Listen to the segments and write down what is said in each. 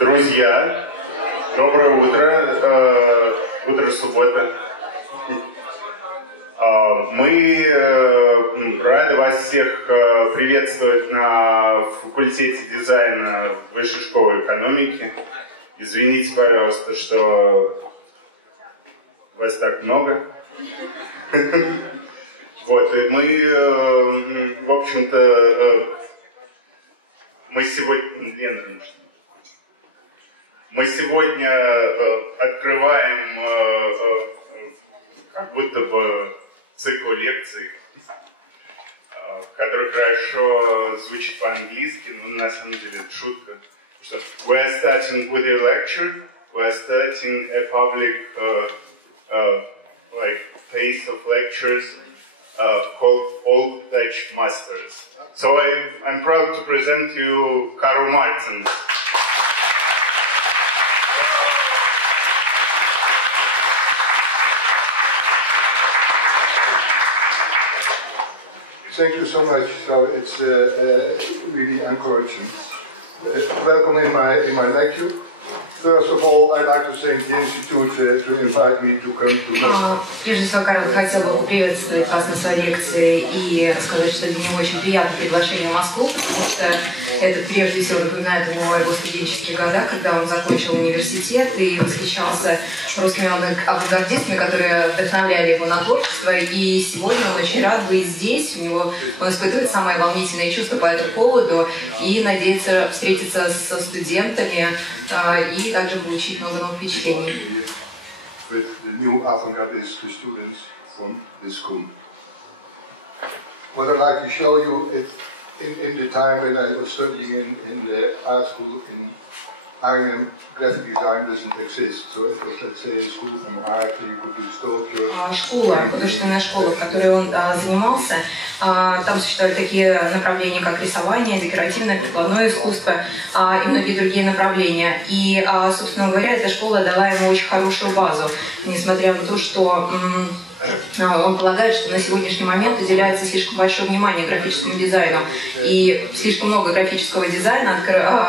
Друзья, доброе утро, утро субботы. Мы рады вас всех приветствовать на факультете дизайна Высшей школы экономики. Извините, пожалуйста, что вас так много. Вот, и мы, в общем-то, мы сегодня... Мы сегодня открываем как будто бы цикл лекций, который хорошо звучит по-английски, но на самом деле это шутка. Что we are starting with a lecture, we are starting a public like phase of lectures called Old Dutch Masters. So I'm proud to present you Karel Mартенс. Thank you so much. So it's really encouraging. Welcome in my lecture. First of all, I'd like to thank the Institute to invite me to come to Moscow. Прежде всего, Карел хотел бы поприветствовать вас на своей лекции и сказать, что для него очень приятное приглашение в Москву, потому что это прежде всего напоминает ему о его студенческих годах, когда он закончил университет и восхищался русскими авангардистами, которые вдохновляли его на творчество. И сегодня он очень рад быть здесь. Он испытывает самые волнительные чувства по этому поводу и надеется встретиться со студентами и также получить много новых впечатлений. With the new avant-gardist students from this school. What I'd like to show you is in the time when I was studying in the art school in Arnhem, graphic design doesn't exist. So it was, let's say, a school from art where you could do sculpture. Школа, художественная школа, в которой он занимался, там существовали такие направления, как рисование, декоративное, прикладное искусство и многие другие направления. И, собственно говоря, эта школа дала ему очень хорошую базу, несмотря на то, что он полагает, что на сегодняшний момент уделяется слишком большое внимание графическому дизайну и слишком много графического дизайна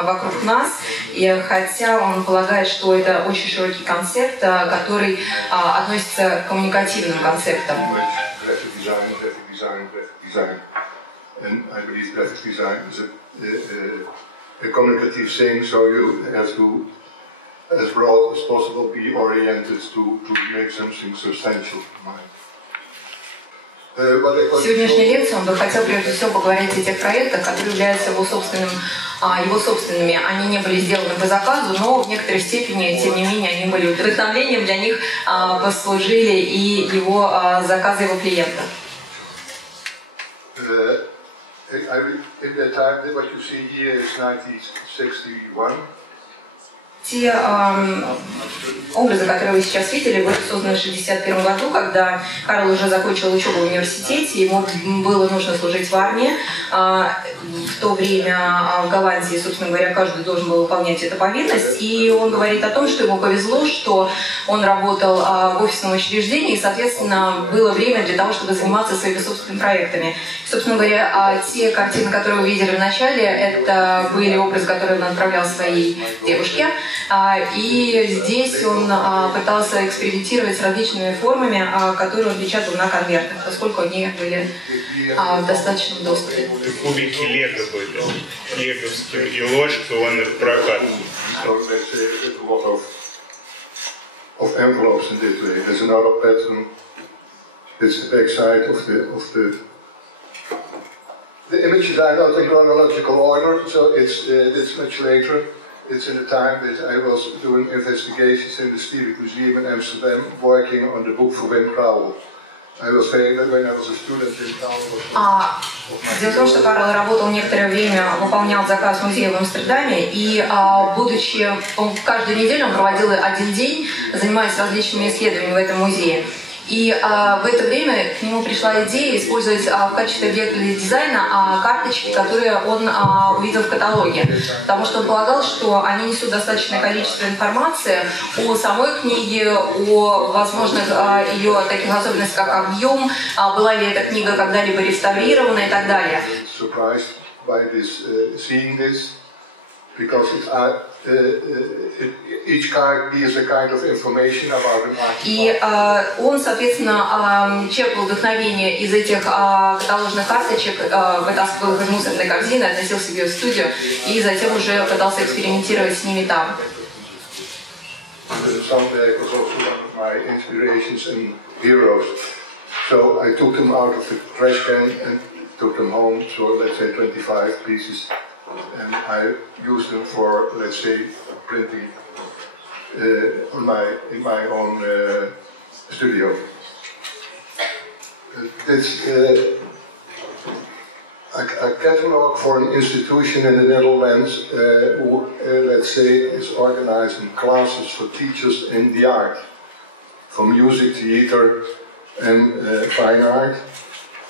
вокруг нас, и хотя он полагает, что это очень широкий концепт, который относится к коммуникативным концептам. And I believe graphic design is a communicative thing, so you have to, as broad as possible, be oriented to make something substantial. В сегодняшней лекции он бы хотел прежде всего поговорить о тех проектах, которые являются его собственными. Они не были сделаны по заказу, но в некоторой степени, тем не менее, они были вдохновением для них, послужили и его заказы его клиента. In that time, what you see here is 1961. Те образы, которые вы сейчас видели, были созданы в 1961 году, когда Карл уже закончил учебу в университете, ему было нужно служить в армии. В то время в Голландии, собственно говоря, каждый должен был выполнять эту повинность. И он говорит о том, что ему повезло, что он работал в офисном учреждении, и, соответственно, было время для того, чтобы заниматься своими собственными проектами. Собственно говоря, те картины, которые вы видели в начале, это были образы, которые он отправлял своей девушке. И здесь он пытался экспериментировать с различными формами, которые он печатал на конвертах, поскольку они были в достаточном доступе. Кубики лего были, леговские, и ложки он их прокатывал. Of envelopes in this way. There's another pattern. It's the back side of the images are not in chronological order, so it's much later. It's in the time that I was doing investigations in the Stedelijk Museum in Amsterdam, working on the book for Wim Crowell. I was saying that when I was a student in town. Дело в том, что Карл работал некоторое время, выполнял заказ музея в Амстердаме, и каждую неделю он проводил один день, занимаясь различными исследованиями в этом музее. И в это время к нему пришла идея использовать в качестве объекта для дизайна карточки, которые он увидел в каталоге. Потому что он полагал, что они несут достаточное количество информации о самой книге, о возможных ее таких особенностях, как объем, была ли эта книга когда-либо реставрирована и так далее. И он, соответственно, черпал вдохновение из этих каталожных карточек, вытаскивал их из мусорной корзины, относил себе в студию и затем уже пытался экспериментировать с ними там. So I took them out of the trash can and took them home, so let's say 25 pieces, and I used them for, let's say, printing in my own studio. It's a catalog for an institution in the Netherlands who, let's say, is organizing classes for teachers in the art, from music, theater, and fine art.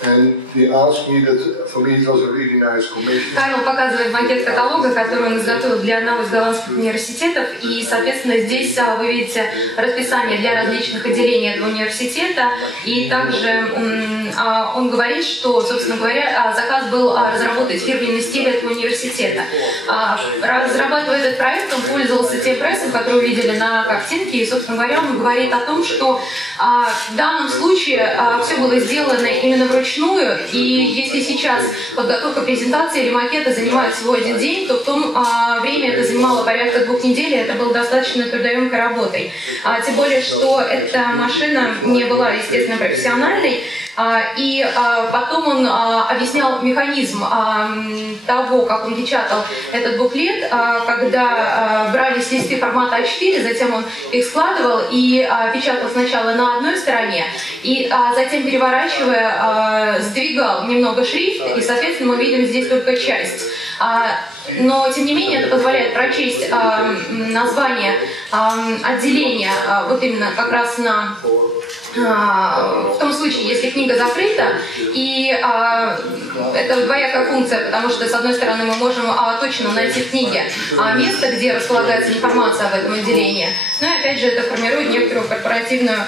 And they asked me that, for me it was a really nice commission. Карел показывает макет каталога, который он изготовил для одного из голландских университетов, и, соответственно, здесь вы видите расписание для различных отделений этого университета, и также он говорит, что, собственно говоря, заказ был разработать фирменный стиль этого университета. Разрабатывая этот проект, он пользовался тем прессом, который вы видели на картинке, и, собственно говоря, он говорит о том, что в данном случае все было сделано именно вручную, и если сейчас подготовка презентации или макета занимает всего один день, то в то время это занимало порядка 2 недель, и это было достаточно трудоемкой работой. Тем более, что эта машина не была, естественно, профессиональной, и потом он объяснял механизм того, как он печатал этот буклет, когда брались листы формата А4, затем он их складывал и печатал сначала на одной стороне, и затем, переворачивая, сдвигал немного шрифт, и, соответственно, мы видим здесь только часть. Но, тем не менее, это позволяет прочесть название отделения, вот именно как раз на... в том случае, если книга закрыта, и это двоякая функция, потому что, с одной стороны, мы можем точно найти в книге место, где располагается информация об этом отделении, но и опять же это формирует некоторую корпоративную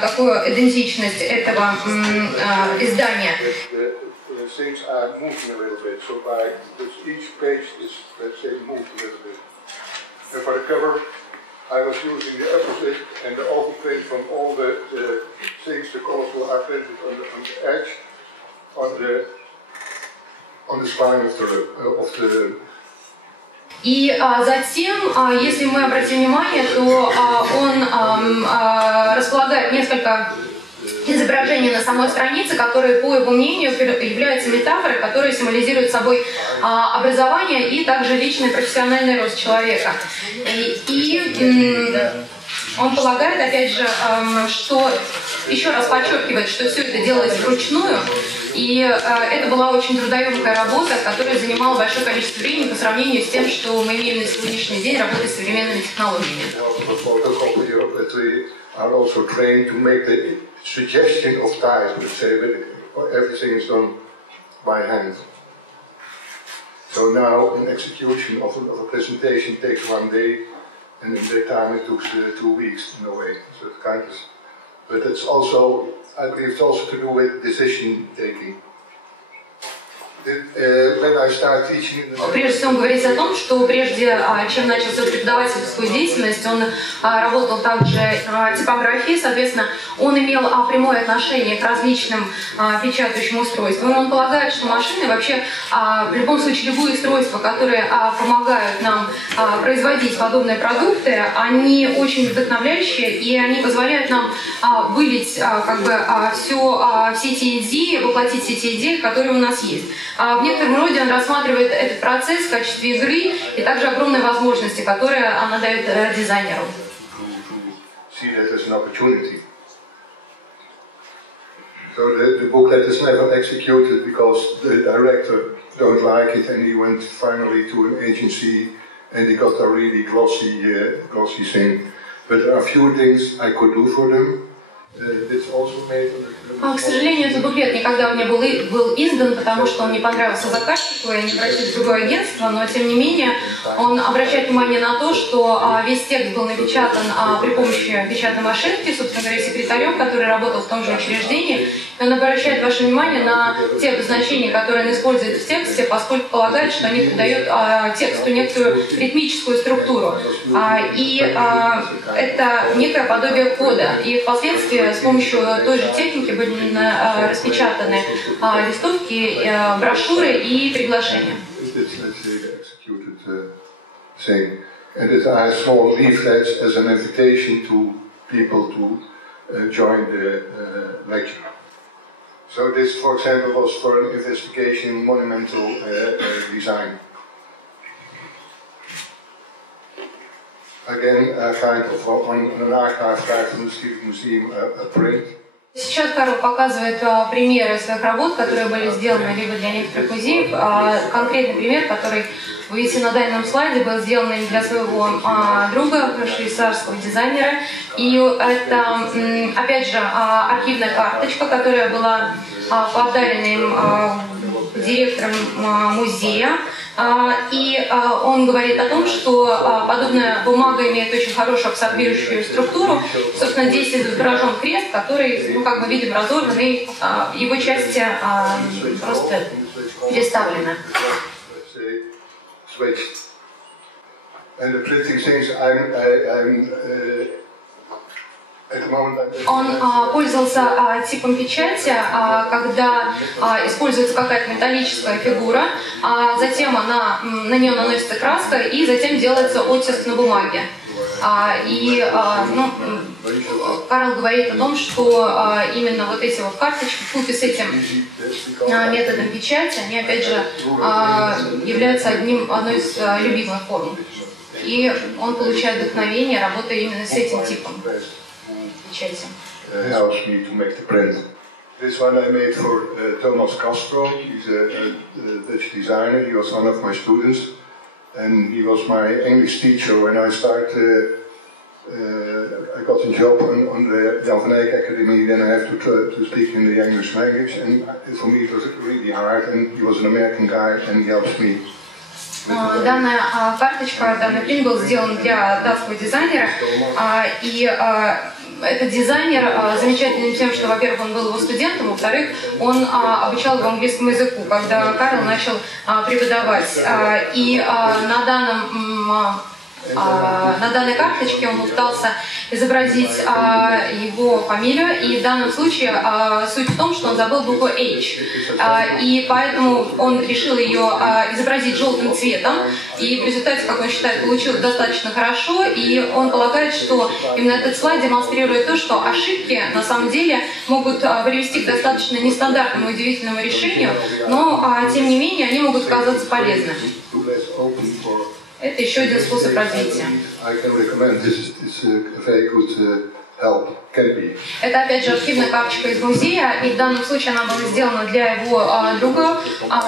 такую идентичность этого издания. Things are moving a little bit, so each page is, let's say, moved a little bit. And for the cover, I was using the opposite and the overprint from all the things, the colorful are printed on the edge, on the spine of the И затем, если мы обратим внимание, то он располагает несколько изображения на самой странице, которые, по его мнению, являются метафорой, которые символизируют собой образование и также личный профессиональный рост человека. И он полагает, опять же, что еще раз подчеркивает, что все это делалось вручную, и это была очень трудоемкая работа, которая занимала большое количество времени по сравнению с тем, что мы имеем на сегодняшний день, работая с современными технологиями. Suggestion of time, let's say, everything is done by hand. So now an execution of a presentation takes 1 day, and in that time it took 2 weeks in a way. So it's kind of, but it's also, I believe, it's also to do with decision taking. Прежде всего, он говорит о том, что прежде чем начал свою преподавательскую деятельность, он работал также в типографии, соответственно, он имел прямое отношение к различным печатающим устройствам. Он полагает, что машины вообще, в любом случае, любые устройства, которые помогают нам производить подобные продукты, они очень вдохновляющие, и они позволяют нам вылить все эти идеи, воплотить все эти идеи, которые у нас есть. В некотором роде он рассматривает этот процесс в качестве игры и также огромные возможности, которые она дает дизайнеру. So the booklet is never executed because the director don't like it, and he went finally to an agency and he got a really glossy thing. But there are a few things I could do for them. К сожалению, этот буклет никогда не был издан, потому что он не понравился заказчику, и они просили другое агентство, но тем не менее он обращает внимание на то, что весь текст был напечатан при помощи печатной машинки, собственно говоря, секретарем, который работал в том же учреждении. И он обращает ваше внимание на те обозначения, которые он использует в тексте, поскольку полагает, что они придают тексту некоторую ритмическую структуру. И это некое подобие кода. И впоследствии с помощью той же техники были распечатаны листовки, брошюры и приглашения. And it has small leaflets as an invitation to people to join the lecture. So this, for example, was for an investigation monumental design. Again, kind of on an archive card from the Stedelijk Museum, a print. Сейчас Карл показывает примеры своих работ, которые были сделаны либо для некоторых музеев. Конкретный пример, который вы видите на данном слайде, был сделан для своего друга, швейцарского дизайнера. И это, опять же, архивная карточка, которая была подарена им директором музея. И он говорит о том, что подобная бумага имеет очень хорошую абсорбирующую структуру. Собственно, здесь изображен крест, который, как мы видим, разорван, и его части просто переставлены. Он пользовался типом печати, когда используется какая-то металлическая фигура, затем на нее наносится краска и затем делается оттиск на бумаге. Карл говорит о том, что именно вот эти вот карточки вкупе с этим методом печати, они опять же являются одной из любимых форм. И он получает вдохновение, работая именно с этим типом. Helps me to make the print. This one I made for Thomas Castro. He's a Dutch designer. He was one of my students, and he was my English teacher when I started. I got a job on the Jan van Eyck Academy. Then I have to speak in the English language, and for me it was really hard. And he was an American guy, and he helps me. Данная карточка, данный принт был сделан для датского дизайнера, и этот дизайнер замечательным тем, что, во-первых, он был его студентом, во-вторых, он обучал его английскому языку, когда Карл начал преподавать. И на данной карточке он пытался изобразить его фамилию, и в данном случае суть в том, что он забыл букву H, и поэтому он решил ее изобразить желтым цветом, и в результате, как он считает, получилось достаточно хорошо, и он полагает, что именно этот слайд демонстрирует то, что ошибки на самом деле могут привести к достаточно нестандартному и удивительному решению, но тем не менее они могут оказаться полезными. Это еще один способ развития. Это опять же архивная карточка из музея, и в данном случае она была сделана для его друга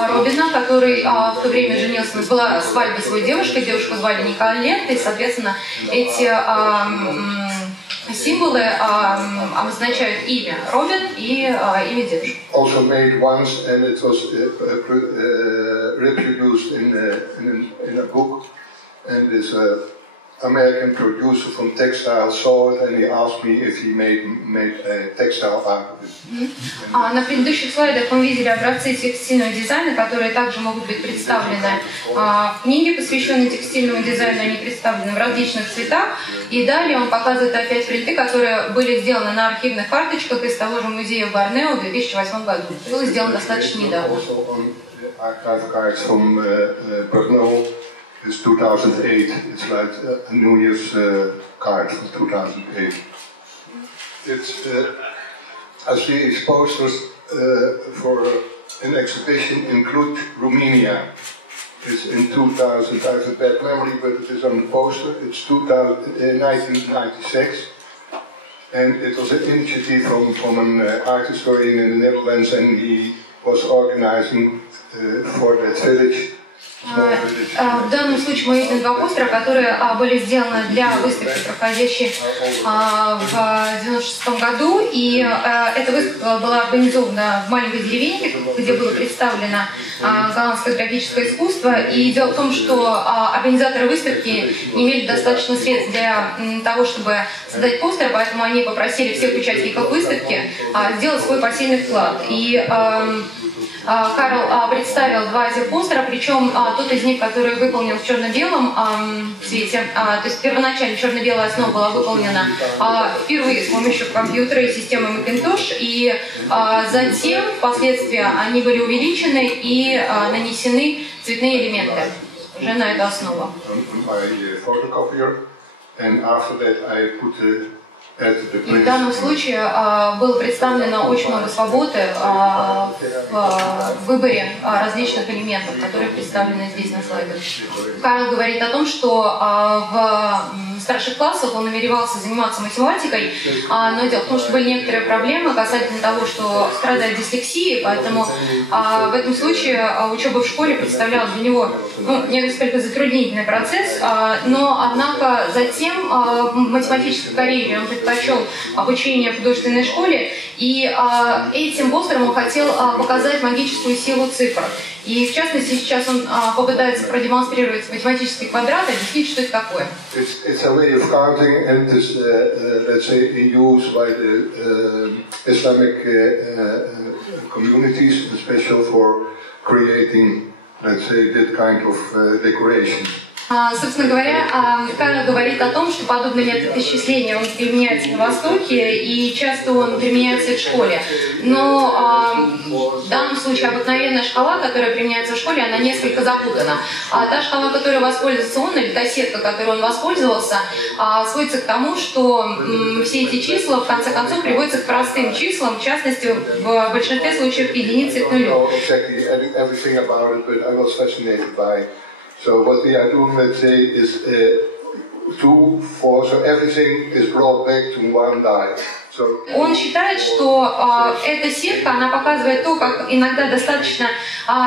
Робина, который в то время женился, была свадьба своей девушки, девушку звали Николет, и, соответственно, эти символы обозначают имя Робин и имя девушки. Also made once, and it was reproduced in a book. And this American producer from textile saw it, and he asked me if he made a textile out of it. На предыдущих слайдах мы видели образцы текстильного дизайна, которые также могут быть представлены в книге, посвященной текстильному дизайну. Они представлены в различных цветах. И далее он показывает опять принты, которые были сделаны на архивных карточках из того же музея в Борнео в 2008 году. Было сделано достаточно недавно. It's 2008. It's like a New Year's card from 2008. It's I see these posters for an exhibition in Cluj, Romania. It's in 2000. I have a bad memory, but it is on the poster. It's 1996, and it was an initiative from an art historian in the Netherlands, and he was organizing for that village В данном случае мы видим два постера, которые были сделаны для выставки, проходящей в 1996 году. И эта выставка была организована в маленькой деревеньке, где было представлено голландское графическое искусство. И дело в том, что организаторы выставки не имели достаточно средств для того, чтобы создать постер, поэтому они попросили всех участников выставки сделать свой посильный вклад. И Карел представил два этих постера, причем тот из них, который выполнен в черно-белом цвете, то есть первоначально черно-белая основа была выполнена впервые с помощью компьютера и системы Macintosh, и затем впоследствии они были увеличены и нанесены цветные элементы уже на эту основу. И в данном случае было представлено очень много свободы в выборе различных элементов, которые представлены здесь на слайде. Карел говорит о том, что в старших классах он намеревался заниматься математикой, но дело в том, что были некоторые проблемы касательно того, что страдает дислексией, поэтому в этом случае учеба в школе представляла для него несколько затруднительный процесс, но однако затем в математической карьере он предпочел обучение в художественной школе, и этим постером он хотел показать магическую силу цифр. И в частности сейчас он попытается продемонстрировать математический квадрат, объяснить, что это такое. It's a way of counting, and it is, let's say, in use by the Islamic communities, especially for creating, let's say, that kind of decoration. Собственно говоря, Карел говорит о том, что подобный метод исчисления он применяется на Востоке, и часто он применяется в школе. Но в данном случае обыкновенная шкала, которая применяется в школе, она несколько запутана. А та шкала, которой воспользуется он, или та сетка, которой он воспользовался, сводится к тому, что все эти числа в конце концов приводятся к простым числам, в частности, в большинстве случаев единицы к нулю. So what we are doing, let's say, is 2, 4, so everything is brought back to one die. Он считает, что эта сетка, она показывает то, как иногда достаточно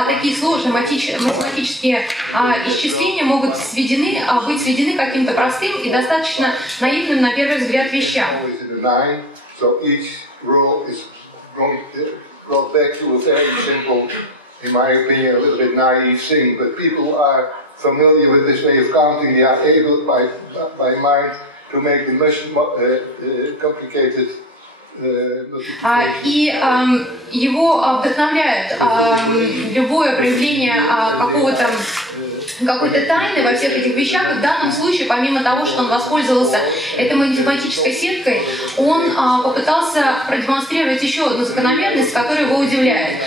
такие сложные математические исчисления могут быть сведены каким-то простым и достаточно наивным на первый взгляд вещам. In my opinion, a little bit naive thing, but people are familiar with this way of counting. They are able, by mind, to make the much complicated. И его вдохновляет любое проявление какой-то тайны во всех этих вещах. В данном случае, помимо того, что он воспользовался этой математической сеткой, он попытался продемонстрировать еще одну закономерность, которая его удивляет.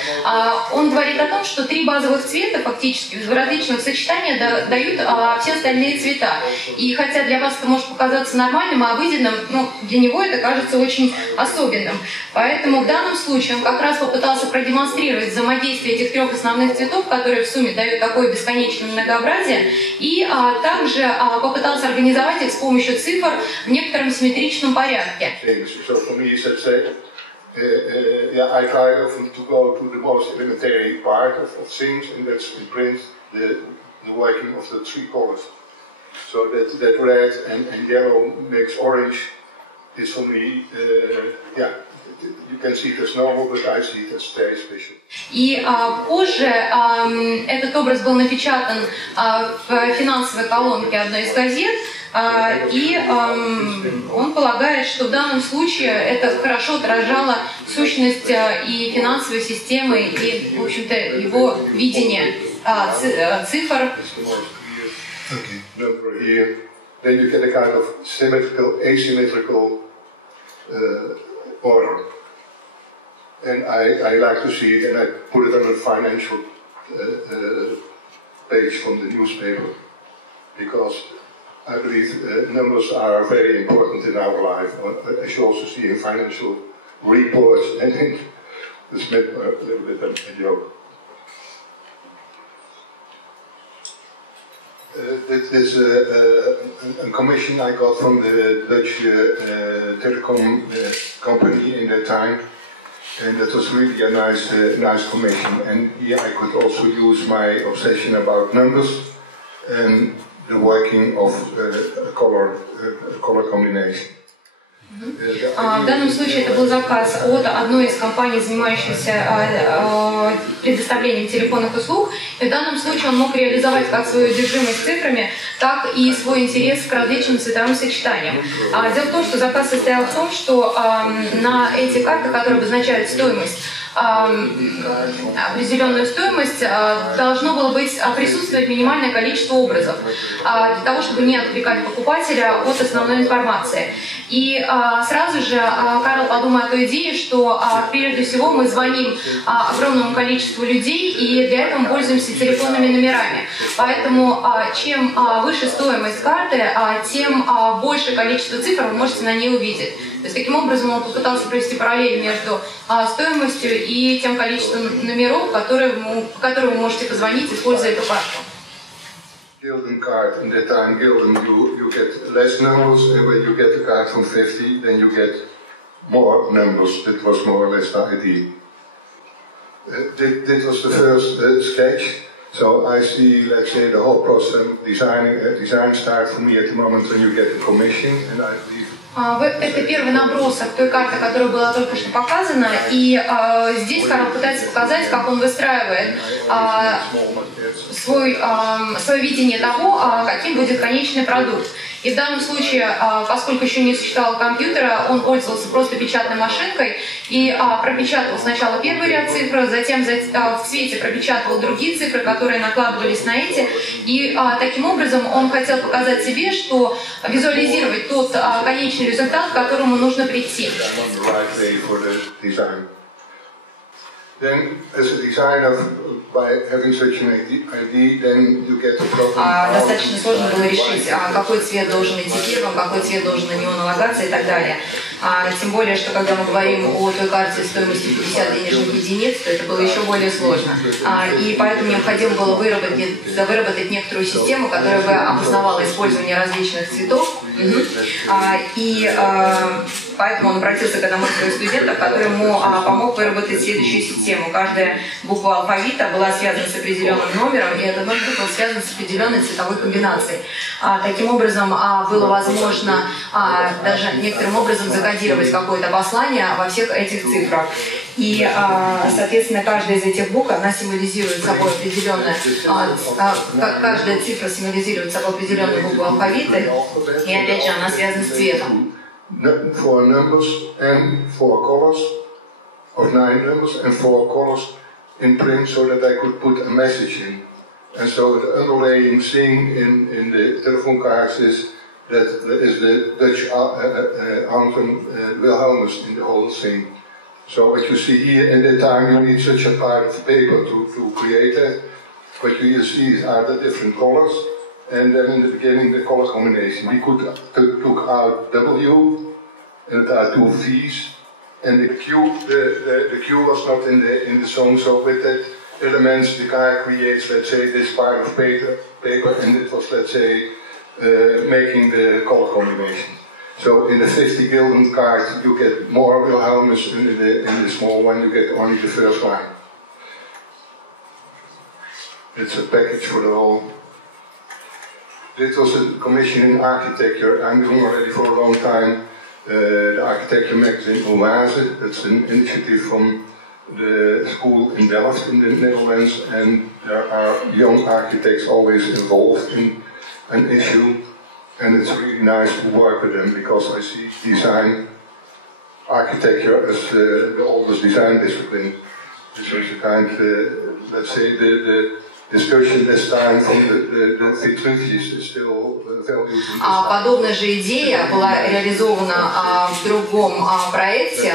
Он говорит о том, что 3 базовых цвета фактически в различных сочетаниях дают все остальные цвета. И хотя для вас это может показаться нормальным и обыденным, для него это кажется очень особенным. Поэтому в данном случае он как раз попытался продемонстрировать взаимодействие этих 3 основных цветов, которые в сумме дают такое бесконечное многообразие, и также попытался организовать их с помощью цифр в некотором симметричном порядке. I try often to go to the most elementary part of things, and that's in print the working of the 3 colors. So that red and yellow makes orange is for me, you can see it as normal, but I see it as very special. И позже этот образ был напечатан в финансовой колонке одной из газет, и он полагает, что в данном случае это хорошо отражало сущность и финансовой системы, и, в общем-то, его видение цифр. Then you get a kind of symmetrical, asymmetrical order. And I like to see it, and I put it on a financial page from the newspaper, because I believe numbers are very important in our life, as you also see in financial reports, and in the Smith a little bit a joke. This is a commission I got from the Dutch telecom company in that time. And that was really a nice commission. And here I could also use my obsession about numbers and the working of color combination. В данном случае это был заказ от одной из компаний, занимающейся предоставлением телефонных услуг. И в данном случае он мог реализовать как свою одержимость цифрами, так и свой интерес к различным цветовым сочетаниям. Дело в том, что заказ состоял в том, что на эти карты, которые обозначают стоимость, определенную стоимость, должно было присутствовать минимальное количество образов, для того, чтобы не отвлекать покупателя от основной информации. И сразу же Карл подумал о той идее, что прежде всего мы звоним огромному количеству людей, и для этого мы пользуемся телефонными номерами. Поэтому чем выше стоимость карты, тем большее количество цифр вы можете на ней увидеть. То есть таким образом он попытался провести параллель между стоимостью и тем количеством номеров, по которым вы можете позвонить, используя эту карту. Gilden card, in that time Gilden you get less numbers, and when you get a card from 50, then you get more numbers. That was more or less the idea. This was the first sketch. So I see, let's say, the whole process design start for me at the moment when you get the commission, and I believe. Это первый набросок той карты, которая была только что показана, и здесь Карл пытается показать, как он выстраивает свое видение того, каким будет конечный продукт. И в данном случае, поскольку еще не существовало компьютера, он пользовался просто печатной машинкой и пропечатывал сначала первый ряд цифр, затем в цвете пропечатывал другие цифры, которые накладывались на эти. И таким образом он хотел показать себе, что визуализировать тот конечный результат, к которому нужно прийти. Then, as a designer, by having such an idea, then you get the problem. Достаточно сложно было решить, какой цвет должен идти первым, какой цвет должен на него налагаться и так далее. Тем более, что когда мы говорим о той карте стоимостью 50 денежных единиц, то это было еще более сложно. И поэтому необходимо было выработать некоторую систему, которая бы обосновала использование различных цветов. И поэтому он обратился к одному из своих студентов, который ему помог выработать следующую систему. Каждая буква алфавита была связана с определенным номером, и этот номер был связан с определенной цветовой комбинацией. Таким образом, было возможно даже некоторым образом закодировать какое-то послание во всех этих цифрах. И, соответственно, каждая из этих букв, она символизирует собой определенную, каждая цифра символизирует собой определенную букву алфавита, и опять же она связана с цветом. For numbers and for colors of 9 numbers and 4 colors in print, so that I could put a message in. And so the underlying thing in the telephone cards is that there is the Dutch anthem Wilhelmus in the whole thing. So what you see here, in that time you need such a part of paper to create it. What you see are the different colors. And then in the beginning the color combination. We could took out W, and there are 2 V's, and the Q, the Q was not in the song. So with that elements, the guy creates, let's say, this part of paper, and it was, let's say, making the color combination. So in the 50 gulden card you get more Wilhelmus, in the small one you get only the first line. It's a package for the whole. This was a commission in architecture. I'm doing already for a long time the architecture magazine Oase. That's an initiative from the school in Delft in the Netherlands, and there are young architects always involved in an issue, and it's really nice to work with them because I see design, architecture as the oldest design discipline. This was a kind, let's say, the discussion this time from the Vitruvius is still valued. Подобная же идея была реализована в другом проекте,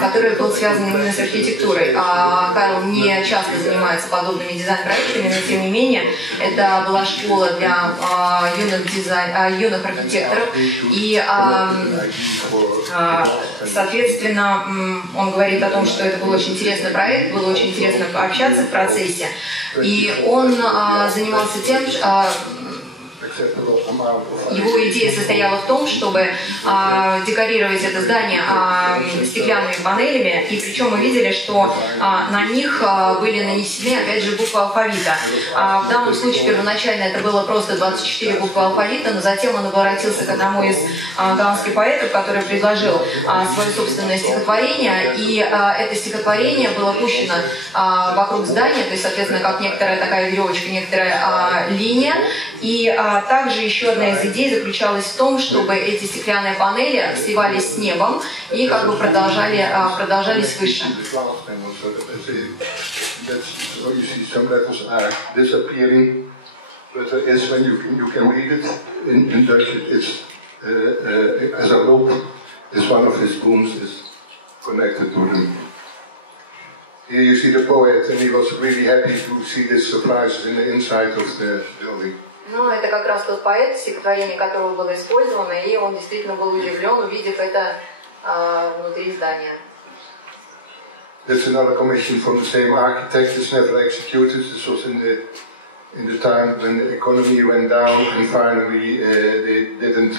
который был связан именно с архитектурой. Карл не часто занимается подобными дизайн-проектами, но тем не менее это была школа для юных архитекторов, и соответственно он говорит о том, что это был очень интересный проект, было очень интересно пообщаться в процессе. И он занимался тем, Его идея состояла в том, чтобы декорировать это здание стеклянными панелями, и причем мы видели, что на них были нанесены, опять же, буквы алфавита. В данном случае первоначально это было просто 24 буквы алфавита, но затем он обратился к одному из голландских поэтов, который предложил свое собственное стихотворение, и это стихотворение было пущено вокруг здания, то есть, соответственно, как некоторая такая веревочка, некоторая линия. И также еще одна из идей заключалась в том, чтобы эти стеклянные панели сливались с небом и как бы продолжались выше. Here you see the poet, and he was really happy to see this surprises in the inside of the building. Ну, это как раз тот поэт, стихотворение которого было использовано, и он действительно был удивлен, увидев это внутри здания. That's another commission from the same architect. It's never executed. This was in the time when the economy went down, and finally they didn't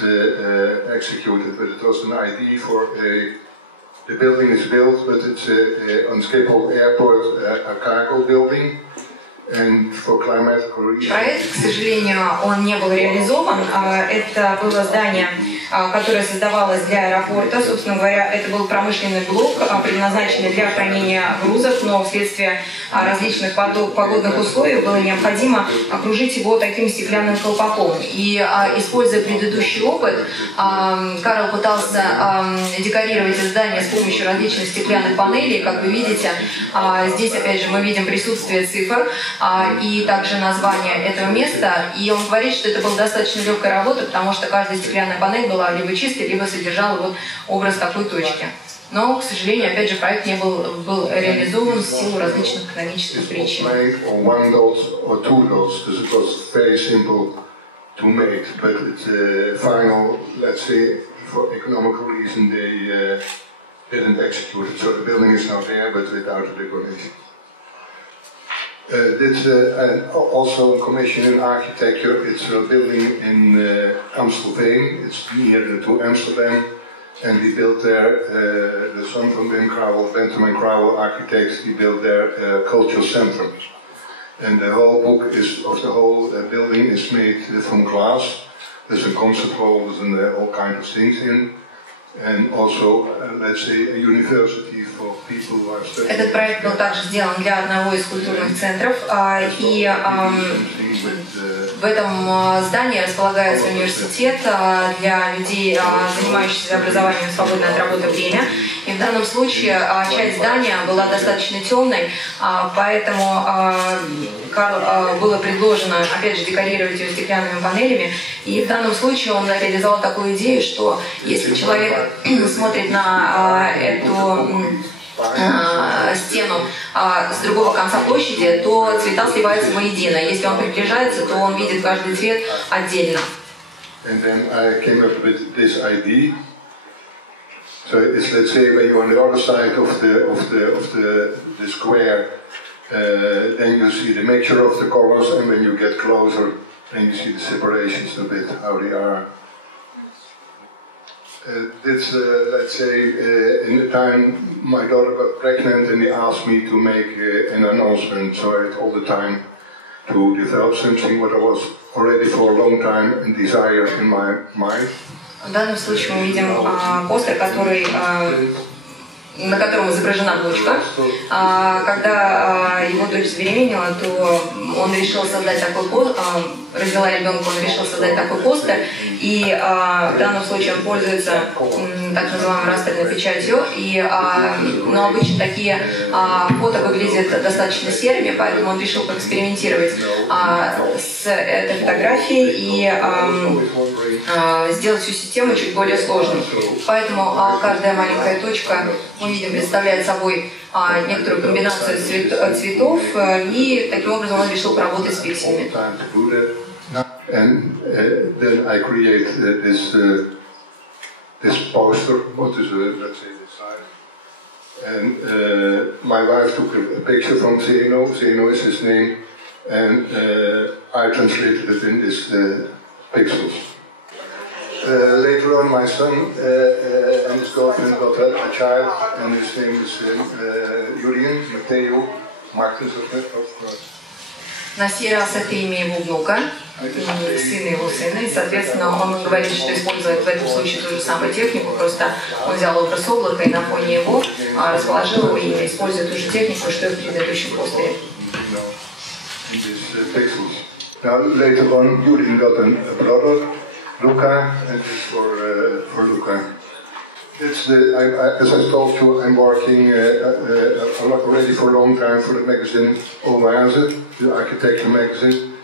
execute it. But it was an idea for the building is built, but it's on Schiphol Airport a cargo building. Проект, к сожалению, он не был реализован. Это было здание, которое создавалось для аэропорта. Собственно говоря, это был промышленный блок, предназначенный для хранения грузов, но вследствие различных погодных условий было необходимо окружить его таким стеклянным колпаком. И, используя предыдущий опыт, Карел пытался декорировать это здание с помощью различных стеклянных панелей. Как вы видите, здесь, опять же, мы видим присутствие цифр и также название этого места. И он говорит, что это была достаточно легкая работа, потому что каждая стеклянная панель была либо чистой, либо содержала вот образ такой точки. Но, к сожалению, опять же, проект не был реализован в силу различных экономических причин. Also commissioned in architecture. It's a building in Amstelveen. It's near to Amsterdam, and we built there. The son from Wim Krauwel, Benjamin Krauwel, architects. He built there cultural center, and the whole book of the whole building is made from glass. There's a concert hall, there's all kinds of things in. And also, let's say, a university for people who are studying. Этот проект был также сделан для одного из культурных центров, и в этом здании располагается университет для людей, занимающихся образованием в свободное от работы время. И в данном случае часть здания была достаточно темной, поэтому Карл было предложено, опять же, декорировать ее стеклянными панелями. И в данном случае он реализовал такую идею, что если человек смотрит на эту стену с другого конца площади, то цвета сливаются воедино. Если он приближается, то он видит каждый цвет отдельно. So it's, let's say, when you're on the other side of the square, then you see the mixture of the colors, and when you get closer, then you see the separations a bit, how they are. Let's say, in the time my daughter got pregnant, and they asked me to make an announcement, so I had all the time to develop something what I was already for a long time and desire in my mind. В данном случае мы видим постер, на котором изображена дочка. Когда его дочь забеременела, то он решил создать такой родила ребенка, он решил создать такой постер, и в данном случае он пользуется так называемой растерной печатью, но обычно такие фото выглядят достаточно серыми, поэтому он решил поэкспериментировать с этой фотографией и сделать всю систему чуть более сложной. Поэтому каждая маленькая точка, мы видим, представляет собой некоторую комбинацию цветов, и таким образом он решил поработать с пикселями. And then I create this poster, what is let's say this size. And my wife took a picture from Zeno is his name, and I translated it in this pixels. Later on, my son and his girlfriend got a child, and his name is Julian Matteo Martens, of course. На сей раз это имя его внука, сына его сына, и, соответственно, он говорит, что использует в этом случае ту же самую технику, просто он взял образ облака и на фоне его расположил его имя, используя ту же технику, что и в предыдущем постере. Now, later on, Julian got a brother, Luca, and it's for Luca. It's as I told you, I'm working already for a long time for the magazine Oase, the architecture magazine.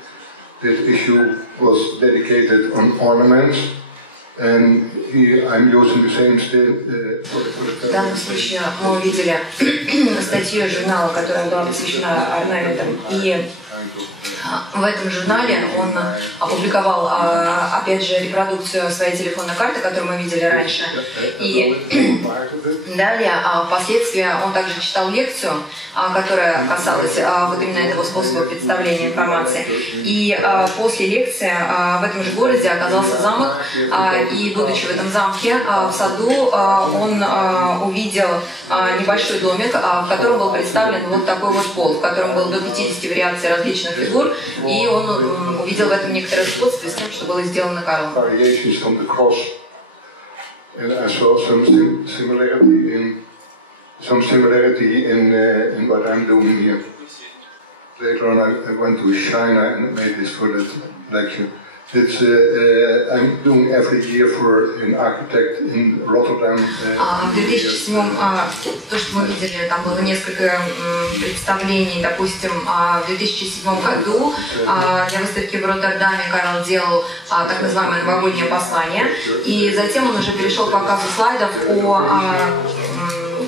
This issue was dedicated on ornaments, and here I'm using the same still for the В данном случае мы увидели статью журнала, которая была посвящена орнаментам, и в этом журнале он опубликовал, опять же, репродукцию своей телефонной карты, которую мы видели раньше. И далее, впоследствии, он также читал лекцию, которая касалась вот именно этого способа представления информации. И после лекции в этом же городе оказался замок, и, будучи в этом замке, в саду, он увидел небольшой домик, в котором был представлен вот такой вот пол, в котором было до 50 вариаций различных фигур, и он увидел в этом некоторое сходство с тем, что было сделано Карлом. Some similarity in what I'm doing here. Later on, I went to China and made this for that lecture. It's I'm doing every year for an architect in Rotterdam. В 2007 то, что мы видели, там было несколько представлений. Допустим, в 2007 году для выставки в Роттердаме Карел делал так называемое новогоднее послание, и затем он уже перешел к показу слайдов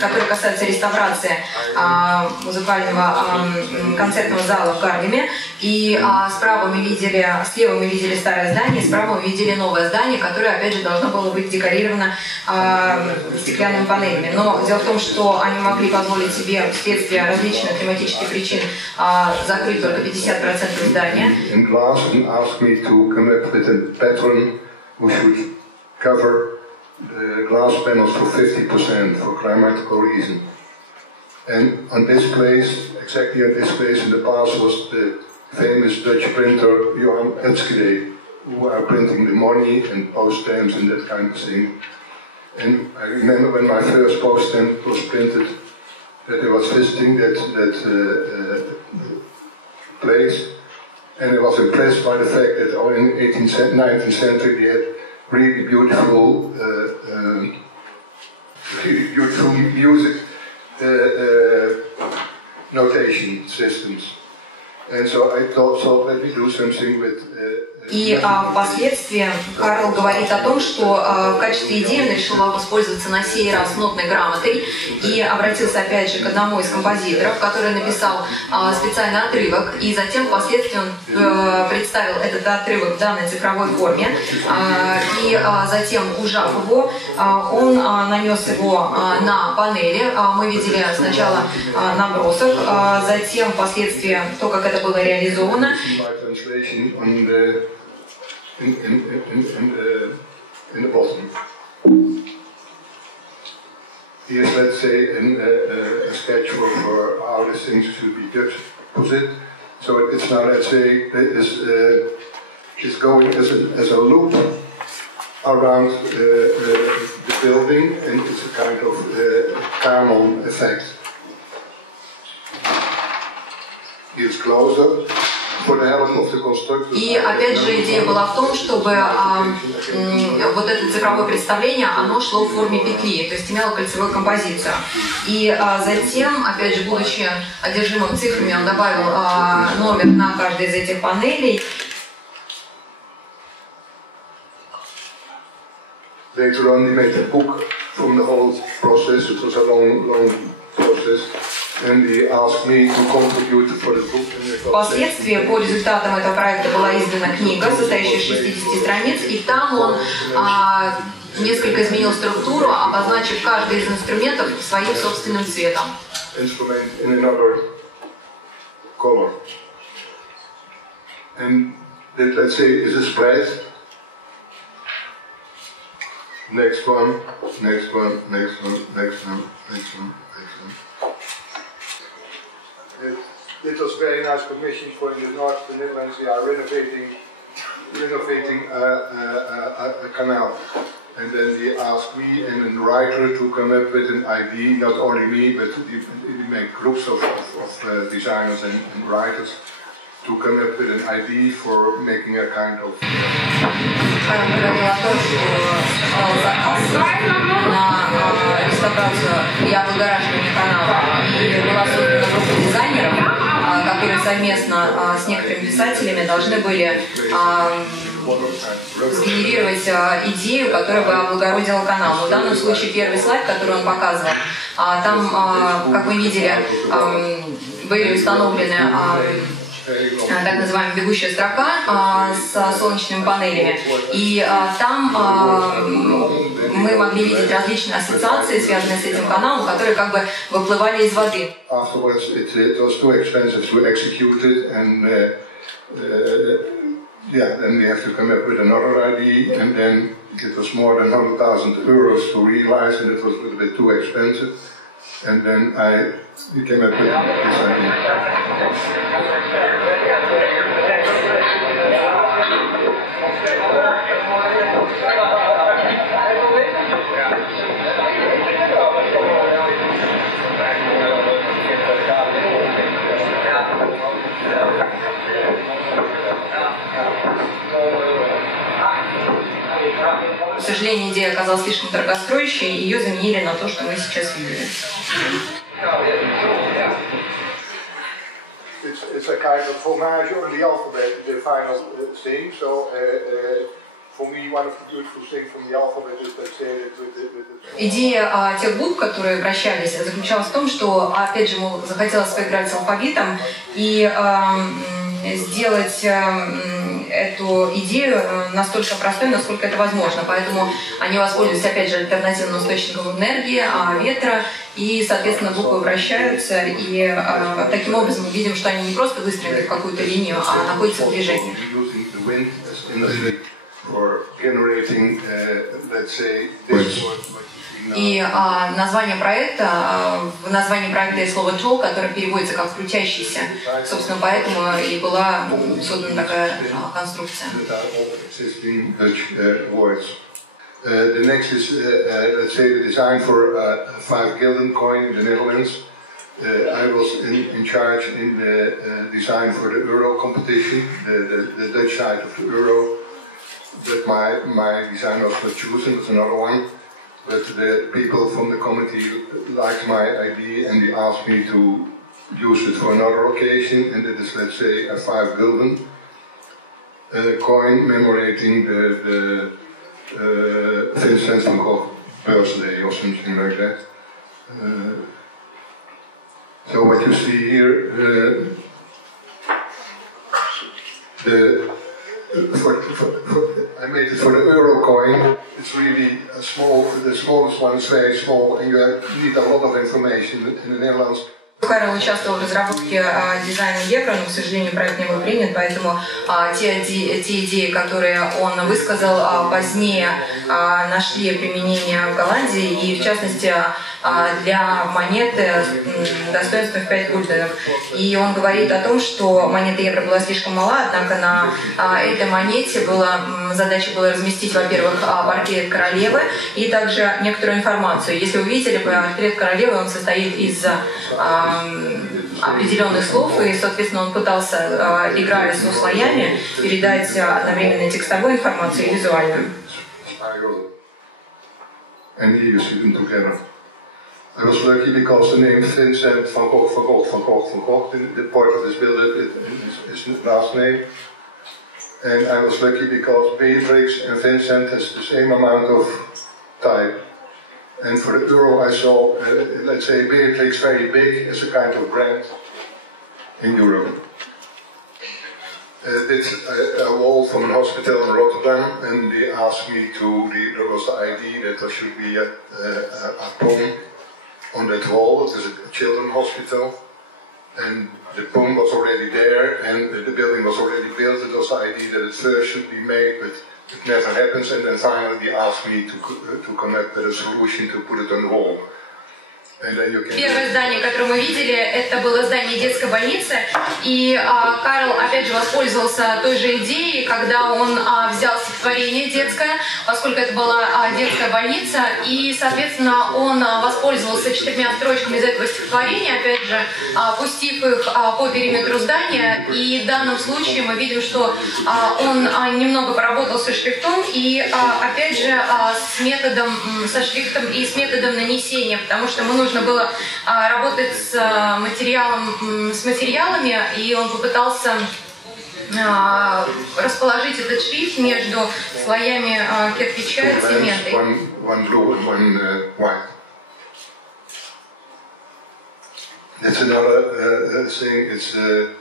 которые касаются реставрации музыкального концертного зала в Гарлеме. И слева мы видели старое здание, справа мы видели новое здание, которое, опять же, должно было быть декорировано стеклянными панелями. Но дело в том, что они могли позволить себе вследствие различных климатических причин закрыть только 50% здания. The glass panels for 50% for climatical reason. And on this place, exactly on this place in the past, was the famous Dutch printer Johan Enschede, who are printing the money and post stamps and that kind of thing. And I remember when my first post stamp was printed, that I was visiting that place, and I was impressed by the fact that in the 18th, 19th century they had really beautiful music notation systems. And so I thought, let me do something with. И впоследствии Карл говорит о том, что в качестве идеи он решил воспользоваться на сей раз нотной грамотой и обратился опять же к одному из композиторов, который написал специальный отрывок, и затем впоследствии он представил этот отрывок в данной цифровой форме, и затем, ужав его, он нанес его на панели. Мы видели сначала набросок, затем впоследствии то, как это было реализовано. In the bottom. Here's, let's say, a sketch for how the things should be juxtaposed. So it's now, let's say, it's going as a loop around the building, and it's a kind of canon effect. Here's closer. И опять же идея была в том, чтобы вот это цифровое представление, оно шло в форме петли, то есть имело кольцевую композицию. И затем, опять же, будучи одержимым цифрами, он добавил номер на каждой из этих панелей. Later on, he made a book from the whole process. It was a long process. Впоследствии, по результатам этого проекта была издана книга, состоящая из 60 страниц, и там он несколько изменил структуру, обозначив каждый из инструментов своим собственным цветом. Next one, next one, next one, next one, next one, next one. This was very nice commission for in the north of the Netherlands. They are renovating a canal. And then they asked me and a writer to come up with an idea, not only me, but they make groups of designers and writers to come up with an idea for making a kind of... Я облагораживание канала, и была создана группа дизайнеров, которые совместно с некоторыми писателями должны были сгенерировать идею, которая бы облагородила канал. Но в данном случае первый слайд, который он показывал, там, как мы видели, были установлены так называемая бегущая строка с солнечными панелями. И там мы могли видеть различные ассоциации, связанные с этим каналом, которые как бы выплывали из воды. Yeah, then we have to come up with another idea, and then it was more than 100,000 euros to realize, and it was a little bit too expensive. And then we came up with this idea. К сожалению, идея оказалась слишком дорогостоящей, и ее заменили на то, что мы сейчас видели. It's a kind of homage on the alphabet, the final thing. So for me, one of the beautiful things from the alphabet is that идея тех букв, которые вращались, заключалась в том, что, опять же, захотелось поиграть с алфавитом и сделать эту идею настолько простой, насколько это возможно. Поэтому они воспользуются, опять же, альтернативным источником энергии, ветра, и, соответственно, буквы вращаются, и таким образом мы видим, что они не просто выстроены в какую-то линию, а находятся в движении. И название проекта, в названии проекта есть слово «джол», которое переводится как «крутящийся». Собственно, поэтому и была создана такая конструкция. The next is, let's say, the design for a 5 gulden coin in the Netherlands. I was in charge in the design for the euro competition, the Dutch side of the euro. But my design was not chosen, it's another one. But the people from the committee liked my idea and they asked me to use it for another occasion. And it is, let's say, a 5 gulden coin commemorating the Vincent van Gogh birthday or something like that. So what you see here, I made it for the euro coin. It's really a small, the smallest one is very small, and you need a lot of information in the Netherlands. Карел участвовал в разработке дизайна евро, но, к сожалению, проект не был принят, поэтому те идеи, которые он высказал, позднее нашли применение в Голландии, и, в частности, для монеты достоинством в 5 гульденов. И он говорит о том, что монета евро была слишком мала, однако на этой монете задача была разместить, во-первых, портрет королевы и также некоторую информацию. Если вы видели, портрет королевы, он состоит из определенных слов, и, соответственно, он пытался, играя со слоями, передать одновременно текстовую информацию и визуальную. I was lucky because the name Vincent van Gogh, the portrait is built his last name. And I was lucky because Beatrix and Vincent has the same amount of type. And for the euro I saw, let's say, Beatrix very big as a kind of brand in Europe. This a wall from a hospital in Rotterdam, and they asked me there was the idea that there should be a poem on that wall. It is a children's hospital, and the poem was already there, and the building was already built. It was the idea that it first should be made, but it never happens, and then finally they asked me to come up with a solution to put it on the wall. Первое здание, которое мы видели, это было здание детской больницы, и Карел опять же воспользовался той же идеей, когда он взял стихотворение детское, поскольку это была детская больница, и, соответственно, он воспользовался 4 строчками из этого стихотворения, опять же, пустив их по периметру здания, и в данном случае мы видим, что он немного поработал со шрифтом, и, опять же, со шрифтом и с методом нанесения, потому что ему нужно было работать с материалами, и он попытался расположить этот шрифт между слоями кирпича и цемента. One blue and one white. That's another thing. It's in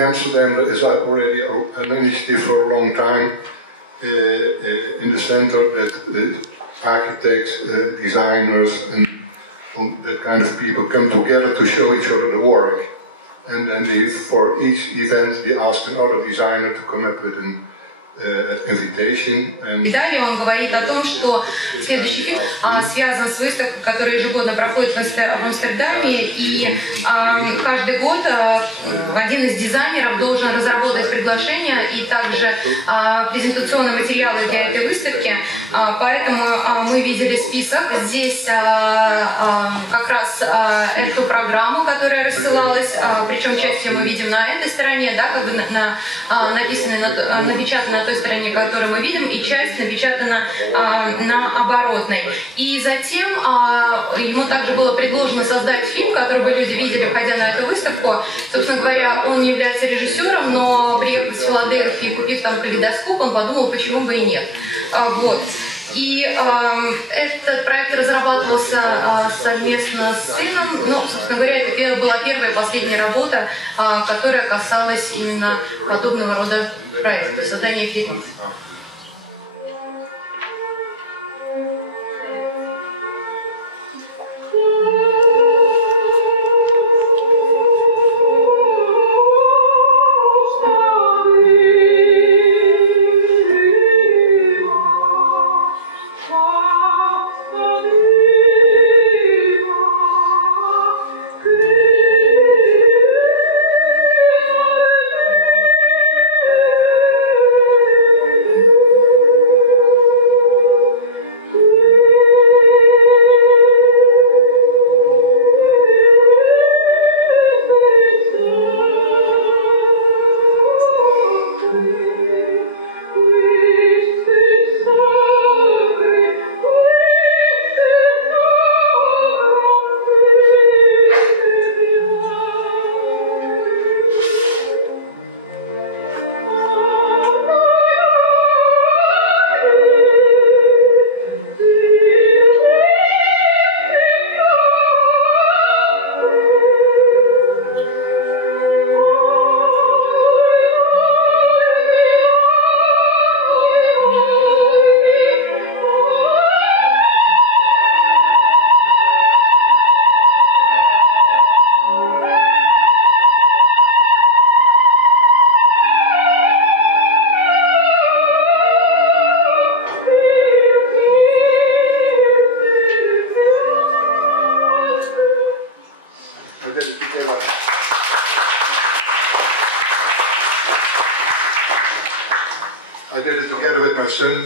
Amsterdam there is already an initiative for a long time in the center that architects, designers, and that kind of people come together to show each other the work. And then for each event they ask another designer to come up with an invitation. И далее он говорит о том, что следующий фильм связан с выставкой, которая ежегодно проходит в Амстердаме, и каждый год один из дизайнеров должен разработать приглашение и также презентационные материалы для этой выставки. Поэтому мы видели список. Здесь как раз эту программу, которая рассылалась, причем частью мы видим на этой стороне, да, как бы напечатанной на той стороне, которую мы видим, и часть напечатана на оборотной. И затем ему также было предложено создать фильм, который бы люди видели, входя на эту выставку. Собственно говоря, он не является режиссером, но приехав из Филадельфии, купив там калейдоскоп, он подумал, почему бы и нет. Вот. И этот проект разрабатывался совместно с сыном. Ну, собственно говоря, это была первая и последняя работа, которая касалась именно подобного рода проекта, создания фильмов.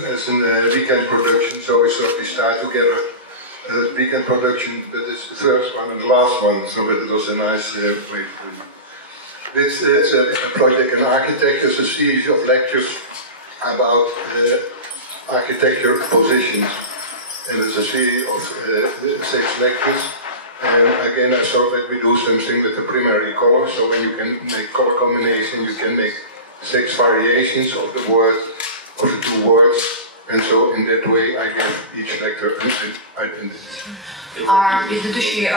As a weekend production, so we sort of start together weekend production, but it's the first one and the last one, so but it was a nice way for you. This is a project in architecture, it's a series of lectures about architecture positions, and it's a series of 6 lectures. And again, I thought that we do something with the primary color, so when you can make color combination, you can make 6 variations of the word, of the 2 words, and so in that way I give each lecture an identity. Предыдущее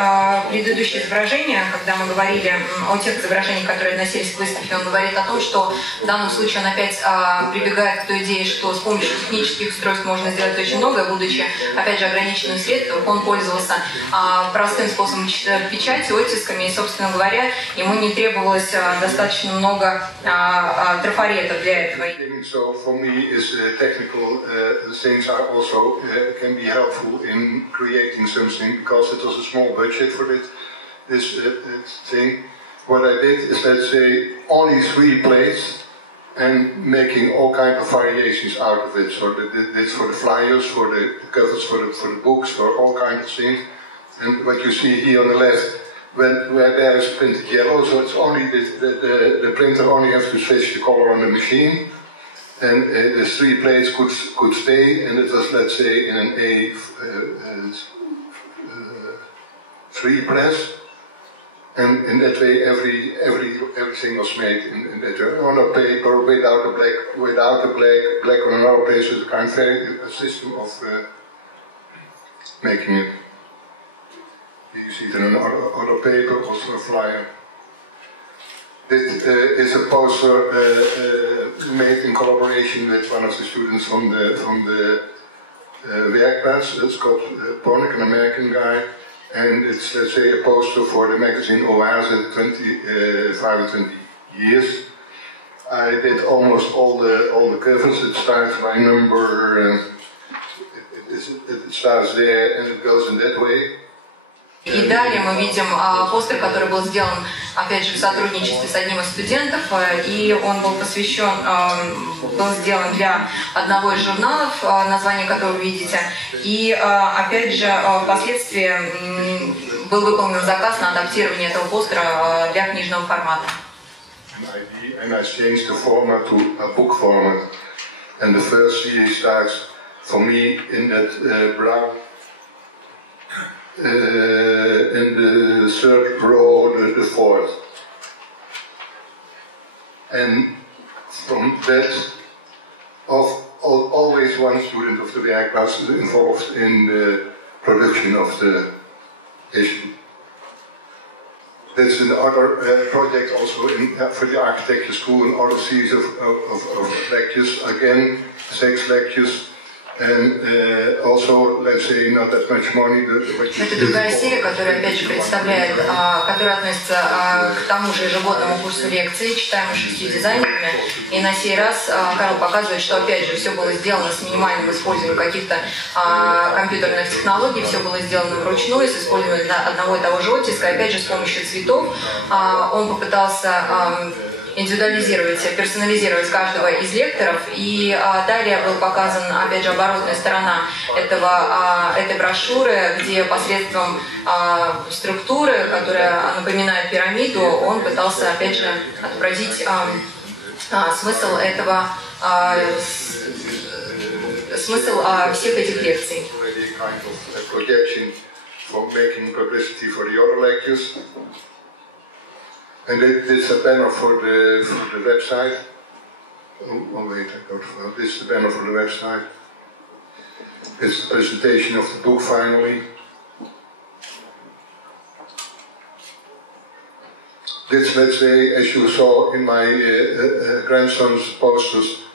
изображение, когда мы говорили о тех изображениях, которые относились к выставке, он говорит о том, что в данном случае он опять прибегает к той идее, что с помощью технических устройств можно сделать очень многое, будучи, опять же, ограниченным средством. Он пользовался простым способом печати, оттисками, и, собственно говоря, ему не требовалось достаточно много трафаретов для этого. thing. So for me, is technical things are also can be helpful in creating something, because it was a small budget for this thing. What I did is, let's say, only 3 plates and making all kinds of variations out of it. So this for the flyers, for the covers, for the books, for all kinds of things. And what you see here on the left, where there is printed yellow, so it's only the printer only has to switch the color on the machine, and the 3 plates could stay, and it was, let's say, in an A3 press, and in that way everything was made in that way, on a paper without the black on another place, with a kind of system of making it. You see it in another paper, also a flyer. This is a poster made in collaboration with one of the students from the werkplaats. It's called Ponik, an American guy, and it's, let's say, a poster for the magazine Oase 25 years. I did almost all the covers. It starts by number. It starts there and it goes in that way. И далее мы видим постер, который был сделан, опять же, в сотрудничестве с одним из студентов, и он был посвящен, был сделан для одного из журналов, название которого вы видите, и, опять же, впоследствии был выполнен заказ на адаптирование этого постера для книжного формата. And I changed the format to a book format, and the first series starts for me in that brown. In the 3rd row, the 4th. And from that, always one student of the werkplaats is involved in the production of the issue. That's another project also for the architecture school, and other series of lectures, again 6 lectures. And also, let's say, not that much money. Это другая серия, которая, опять же, представляет, которая относится к тому же ежегодному курсу лекций, читаемому 6 дизайнерами. И на сей раз Карл показывает, что, опять же, все было сделано с минимальным использованием каких-то компьютерных технологий, все было сделано вручную, с использованием одного и того же оттиска, опять же, с помощью цветов. Он попытался индивидуализировать, персонализировать каждого из лекторов, и далее была показана, опять же, оборотная сторона этой брошюры, где посредством структуры, которая напоминает пирамиду, он пытался, опять же, отобразить смысл всех этих лекций. And this is a banner for the website. Oh wait, this is the banner for the website. It's the presentation of the book finally. This, let's say, as you saw in my grandson's posters,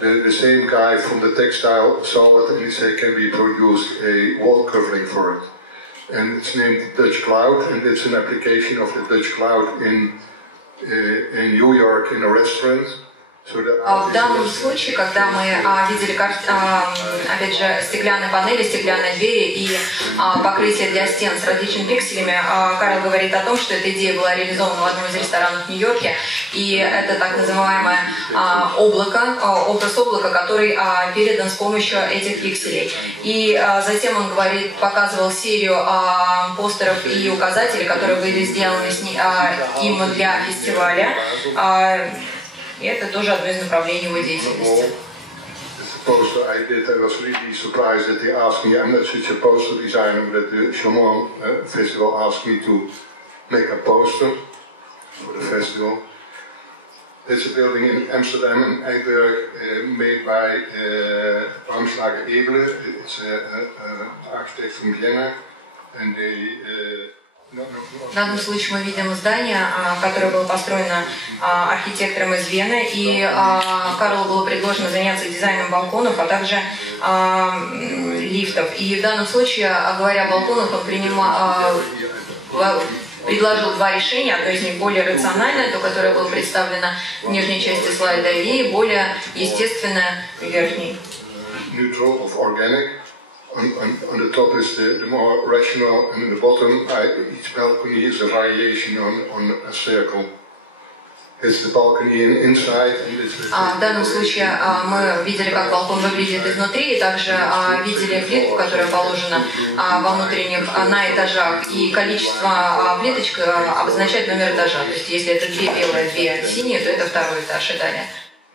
the same guy from the textile saw it and he said, can we produce a wall covering for it? And it's named Dutch Cloud, and it's an application of the Dutch Cloud in New York in a restaurant. В данном случае, когда мы видели, опять же, стеклянные панели, стеклянные двери и покрытие для стен с различными пикселями, Карл говорит о том, что эта идея была реализована в одном из ресторанов в Нью-Йорке, и это так называемое облако, образ облака, который передан с помощью этих пикселей. И затем он говорит, показывал серию постеров и указателей, которые были сделаны им для фестиваля. И это тоже одно из направлений его деятельности. Poster I did, I was really surprised that they asked me. I'm not such a poster designer, but the Chaumont Festival asked me to make a poster for the festival. It's a building in Amsterdam and Eiberg made by Ramslager Ebele. It's an architect from Vienna, and they. В данном случае мы видим здание, которое было построено архитектором из Вены, и Карлу было предложено заняться дизайном балконов, а также лифтов. И в данном случае, говоря о балконах, он предложил два решения. Одно из них более рациональное, то, которое было представлено в нижней части слайда, и более естественное в верхней. Neutral of organic. On the top is the more rational, and in the bottom each balcony is a variation on a circle. It's the balcony inside. В данном случае мы видели, как балкон выглядит изнутри, и также видели плитку, которая положена во внутренних на этажах, и количество плиточек обозначает номер этажа. То есть если это две белые, две синие, то это второй этаж и далее.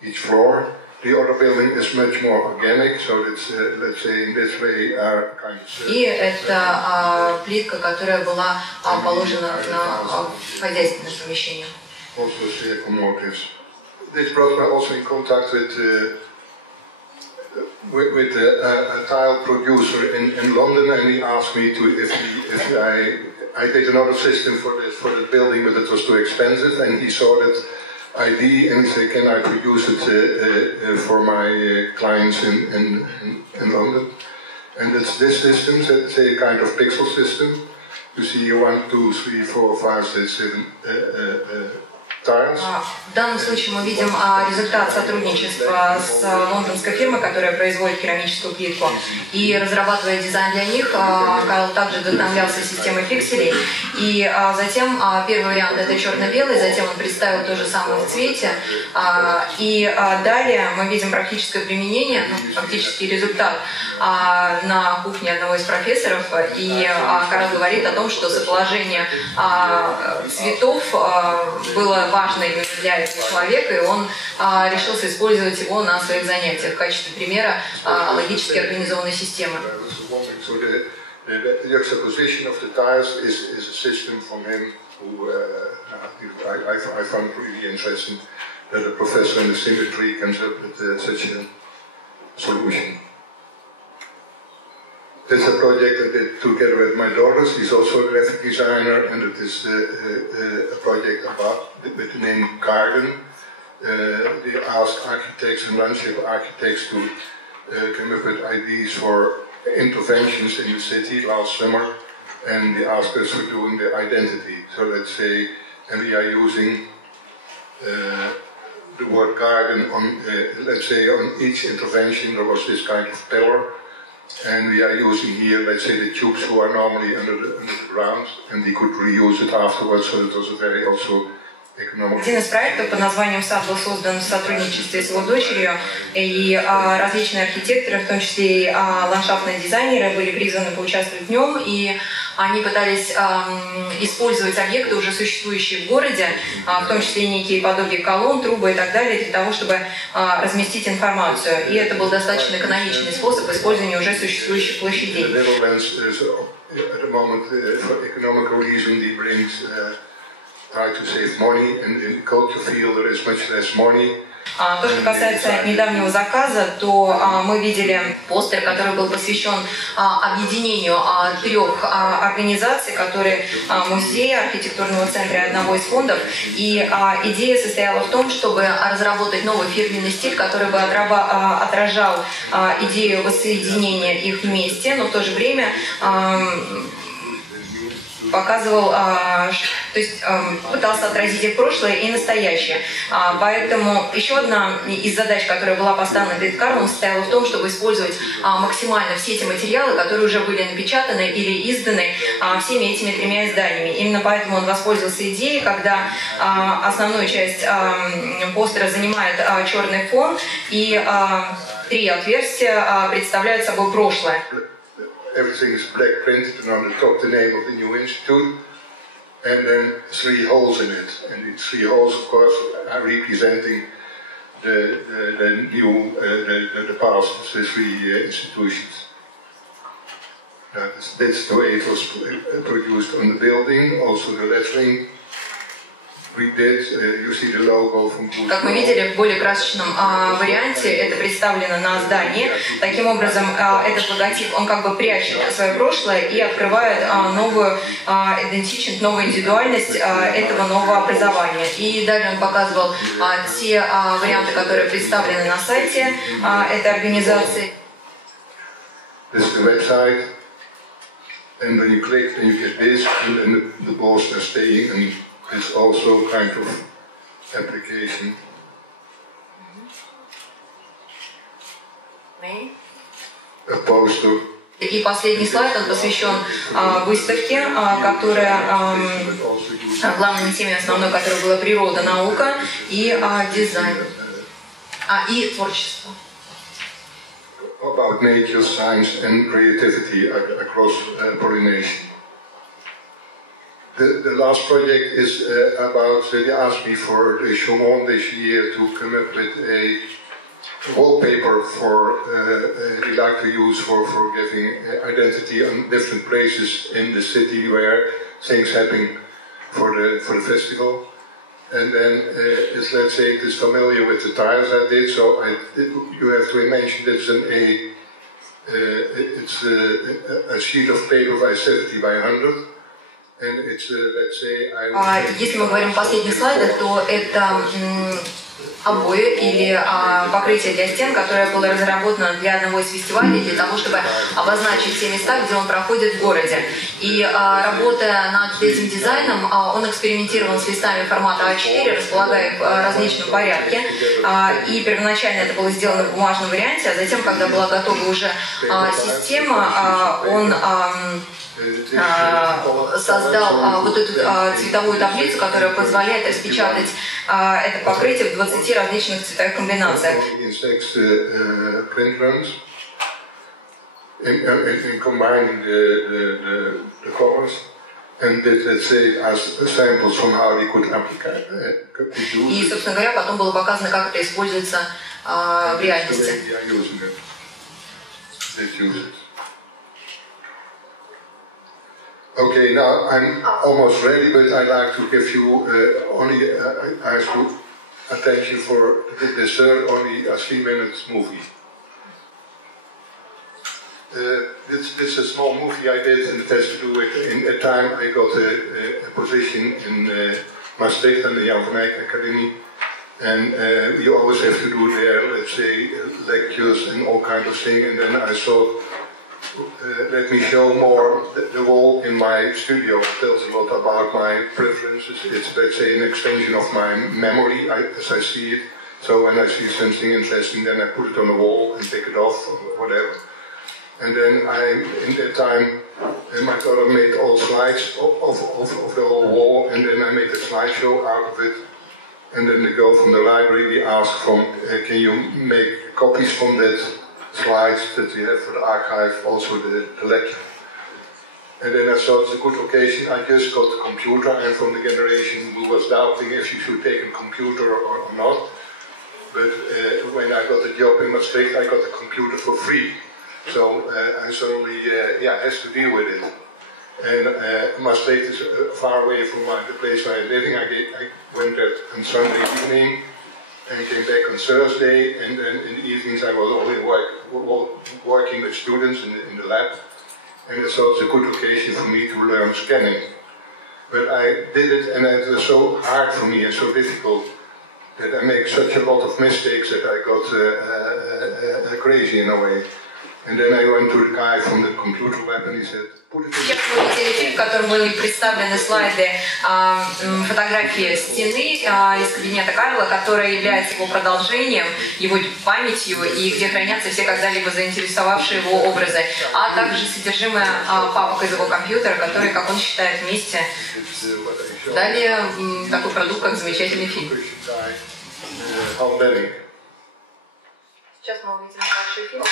Each floor. The other building is much more organic, so it's, let's say, in this way, kind of. И это плитка, которая была положена на хозяйственное помещение. Also circle motifs. This brought me also in contact with a tile producer in London, and he asked me if I did another system for the building, but it was too expensive, and he saw that idea and he said, can I produce it for my clients in London? And it's this system, it's a kind of pixel system. You see 1, 2, 3, 4, 5, 6, 7 tiles. В данном случае мы видим результат сотрудничества с лондонской фирмой, которая производит керамическую плитку. И разрабатывая дизайн для них, Карел также вдохновлялся системой пикселей. И затем первый вариант это черно-белый, затем он представил то же самое в цвете. И далее мы видим практическое применение, фактический результат на кухне одного из профессоров. И Карел говорит о том, что соположение цветов было важно именно для этого человека, и он решился использовать его на своих занятиях в качестве примера логически организованной системы. The juxtaposition of the tiles is a system from him who I found really interesting that a professor in the symmetry comes up with such a solution. This is a project I did together with my daughters. He's also a graphic designer, and it is a project with the name Garden. They asked architects and landscape architects to come up with ideas for interventions in the city last summer, and they asked us for doing the identity. So let's say, and we are using the word garden on, let's say, on each intervention there was this kind of pillar. And we are using here, let's say, the tubes who are normally under the ground, and we could reuse it afterwards, so it was a very also economical. Один из проектов под названием «Сад» был создан в сотрудничестве с его дочерью, и различные архитекторы, в том числе и ландшафтные дизайнеры, были призваны поучаствовать в нем, и они пытались использовать объекты, уже существующие в городе, в том числе некие подобия колонн, трубы и так далее, для того, чтобы разместить информацию. И это был достаточно экономичный способ использования уже существующих площадей. Try to save money, and in the culture field there is much less money. То, что касается недавнего заказа, то мы видели постер, который был посвящен объединению трех организаций, которые музея, архитектурного центра и одного из фондов. И идея состояла в том, чтобы разработать новый фирменный стиль, который бы отражал идею воссоединения их вместе, но в то же время показывал, то есть пытался отразить их прошлое и настоящее. Поэтому еще одна из задач, которая была поставлена перед Карлом, состояла в том, чтобы использовать максимально все эти материалы, которые уже были напечатаны или изданы всеми этими тремя изданиями. Именно поэтому он воспользовался идеей, когда основную часть постера занимает черный фон, и три отверстия представляют собой прошлое. Everything is black printed, and on the top the name of the new institute, and then 3 holes in it. And the 3 holes, of course, are representing the new, the past, the 3 institutions. That's the way it was produced on the building, also the lettering. Как мы видели, в более красочном варианте это представлено на здании. Таким образом, этот логотип, он как бы прячет свое прошлое и открывает новую идентичность, новую индивидуальность этого нового образования. И далее он показывал те варианты, которые представлены на сайте этой организации. And when you click, then you get this, and then the balls are staying, and it's also kind of application. Opposed to. И последний слайд, он посвящен выставке, которая главной теме основной, которая была природа, наука и дизайн, и творчество. About nature, science and creativity across pollination. The last project is about, they asked me for the Chaumont this year to come up with a wallpaper for they like to use for giving identity on different places in the city where things happen for the festival. And then it's, let's say, it is familiar with the tiles I did, so you have to mention it's a sheet of paper by 70 by 100. And it's, let's say, если мы говорим о последних слайдах, то это обои или покрытие для стен, которое было разработано для одного из фестивалей, для того, чтобы обозначить те места, где он проходит в городе. И работая над этим дизайном, он экспериментировал с листами формата А4, располагая их в различном порядке. И первоначально это было сделано в бумажном варианте, а затем, когда была готова уже система, он создал вот эту цветовую таблицу, которая позволяет распечатать это покрытие в 20 различных цветовых комбинациях. И, собственно говоря, потом было показано, как это используется в реальности. Okay, now I'm almost ready, but I'd like to give you only ask you attention for the third, only a 3-minute movie. This is a small movie I did, and it has to do with, in a time I got a position in Maastricht and the Jan van Eyck Academy, and you always have to do there, let's say, lectures and all kinds of things, and then I thought, let me show more the wall in my studio. It tells a lot about my preferences. It's, let's say, an extension of my memory as I see it. So when I see something interesting, then I put it on the wall and take it off or whatever. And then in that time, my daughter made all slides of the whole wall, and then I made a slideshow out of it. And then the girl from the library asked, can you make copies from that slides that we have for the archive, also the lecture. And then I thought it's a good occasion. I just got the computer. I'm from the generation who was doubting if you should take a computer or not. But when I got the job in Maastricht, I got the computer for free. So I suddenly has to deal with it. And Maastricht is far away from the place where I'm living. I went there on Sunday evening and came back on Thursday, and then in the evenings I was only working with students in the lab, and I thought it's a good occasion for me to learn scanning. But I did it, and it was so hard for me and so difficult that I make such a lot of mistakes that I got crazy in a way. And then I went to the guy from the computer lab and he said, Сейчас вы видели фильм, в котором были представлены слайды фотографии стены из кабинета Карла, которая является его продолжением, его памятью и где хранятся все когда-либо заинтересовавшие его образы, а также содержимое папок из его компьютера, которые, как он считает, вместе дали такой продукт, как замечательный фильм. Сейчас мы увидим большой фильм.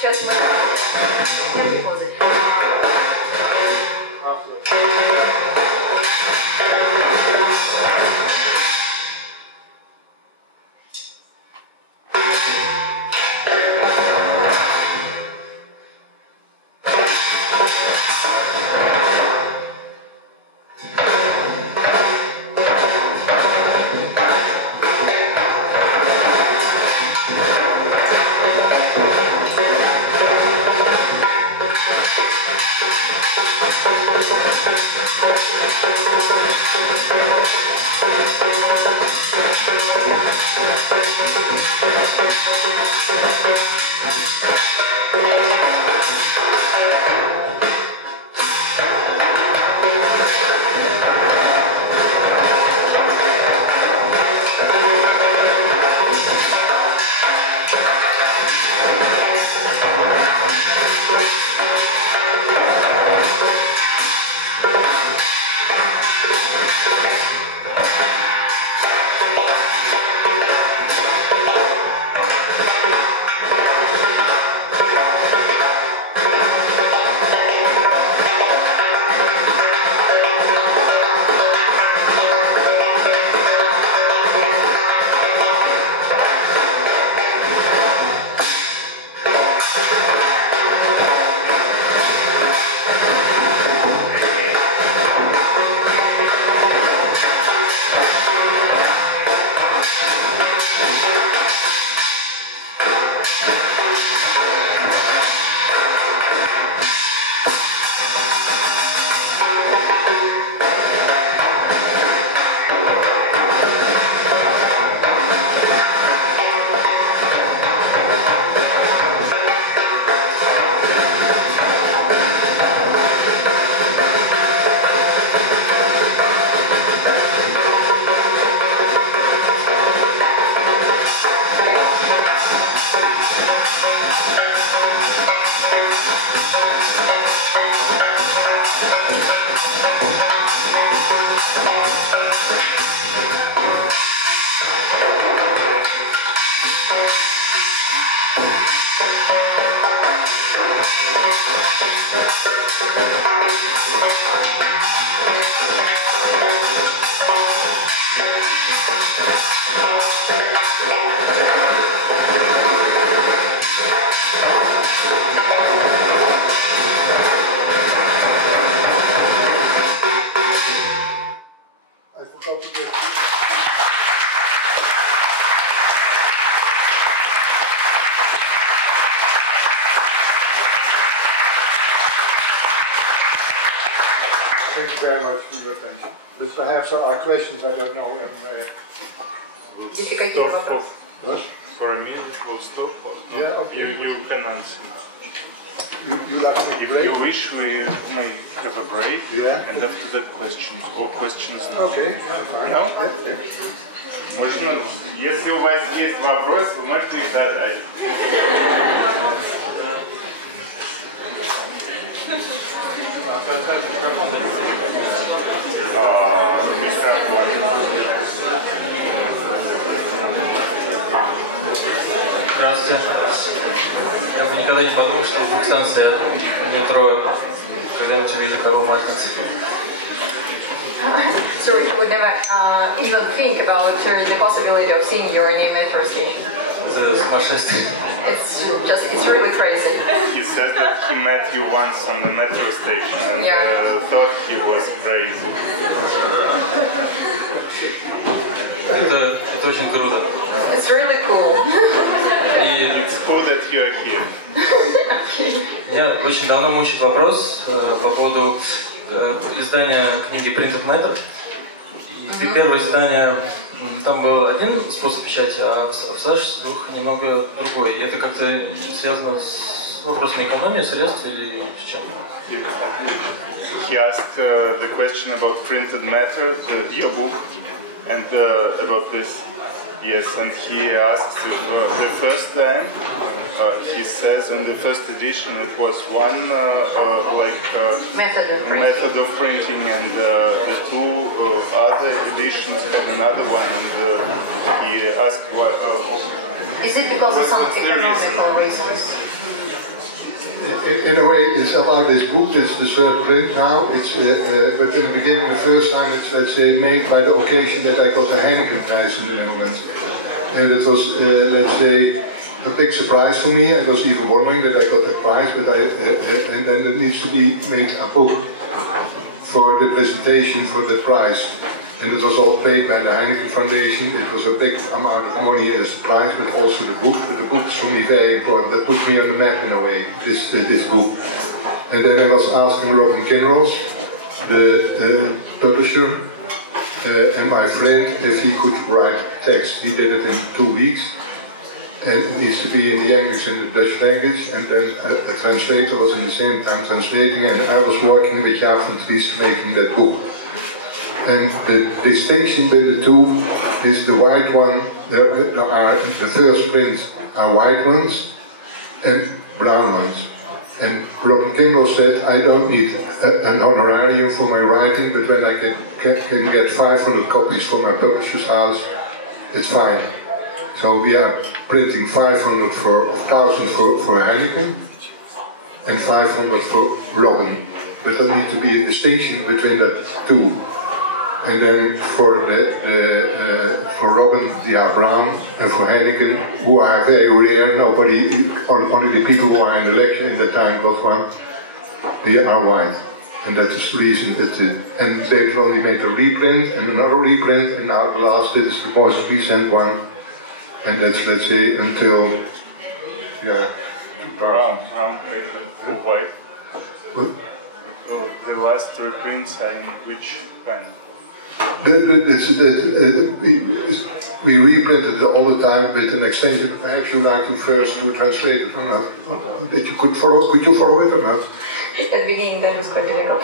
Сейчас мы... Thank you very much for your attention. But perhaps there are questions, I don't know. Если какие вопросы? For a minute, we'll stop. Yeah, okay. You can answer. You like to If break? you wish, we may have a break. Yeah. And after that, questions. Or questions. Okay, fine. No? Yeah. Можно, если у вас есть вопрос, вы можете их задать. Здравствуйте. Я бы никогда не подумал, что в двух станциях метро когда-нибудь увижу Карел Мартенс. So you would never even think about the possibility of seeing you in a metro station. Это сумасшествие. It's really crazy. He said that he met you once on the metro station and Yeah. thought he was crazy. Это очень круто. It's really cool. И It's cool that you are here. меня очень давно мучает вопрос по поводу издания книги Printed Matter. И первое издание, там был один способ печати, а в Саше двух немного другой. И это как-то связано с вопросом экономии средств или с чем? He asked the question about Printed Matter, your book, and about this. Yes, and he asked if the first time, he says in the first edition it was one method of printing, and the two other editions have another one, and he asked what... Is it because of some economical reasons? In a way, it's about this book. It's the third print now. It's but in the beginning, the first time, it's, let's say, made by the occasion that I got the Heineken Prize in the Netherlands, and it was, let's say, a big surprise for me. I was even wondering that I got the prize, but and then it needs to be made a book for the presentation for the prize. And it was all paid by the Heineken Foundation. It was a big amount of money as a prize, but also the book. But the book is for me very important. That put me on the map in a way, this book. And then I was asking Robin Kinross, the publisher, and my friend, if he could write text. He did it in 2 weeks. and it needs to be in the English and the Dutch language, and then a translator was in the same time translating, and I was working with Jaap van Dries making that book. And the distinction between the two is the white one, the first prints are white ones and brown ones. And Robin Kimball said, I don't need an honorarium for my writing, but when I can get 500 copies for my publisher's house, it's fine. So we are printing 500 for 1,000 for Heineken and 500 for Robin. But there needs to be a distinction between the two. And then for Robin, they are brown, and for Heineken, who are very rare, only the people who are in the lecture in the time got one, they are white. And that is the reason that and later on they made a reprint and another reprint, and now the last, this is the most recent one, and that's, let's say, until, yeah, brown, white. What? Oh, the last reprints are in which kind? We reprinted it all the time with an extension. Perhaps you'd like to first to translate it or not? That you could follow? Could you follow it or not? At the beginning, that was quite difficult.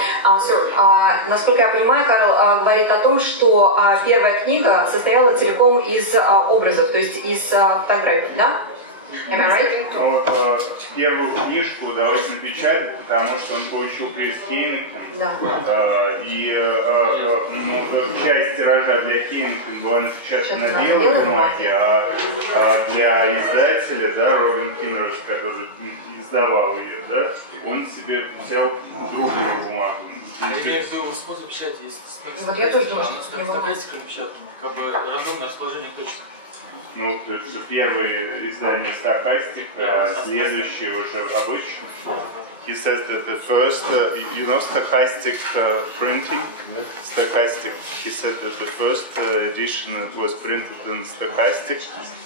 Насколько я понимаю, Карл говорит о том, что первая книга состояла целиком из образов, то есть из фотографий, да? Am I right? Но первую книжку удалось напечатать, потому что он получил приз Хейнекен. Да. И часть тиража для Хейнекен была напечатана на белой бумаге, а для издателя, да, Робин Киннерс, который издавал ее, да, он себе взял другую бумагу. Я имею в виду способ печати, есть вот я тоже думаю, что стахастика напечатана, как бы рандомное расположение точек. Ну, то есть первое издание стахастика, следующее уже обычно. He says that the first, stochastic printing, stochastic. He said that the first edition was printed in stochastic,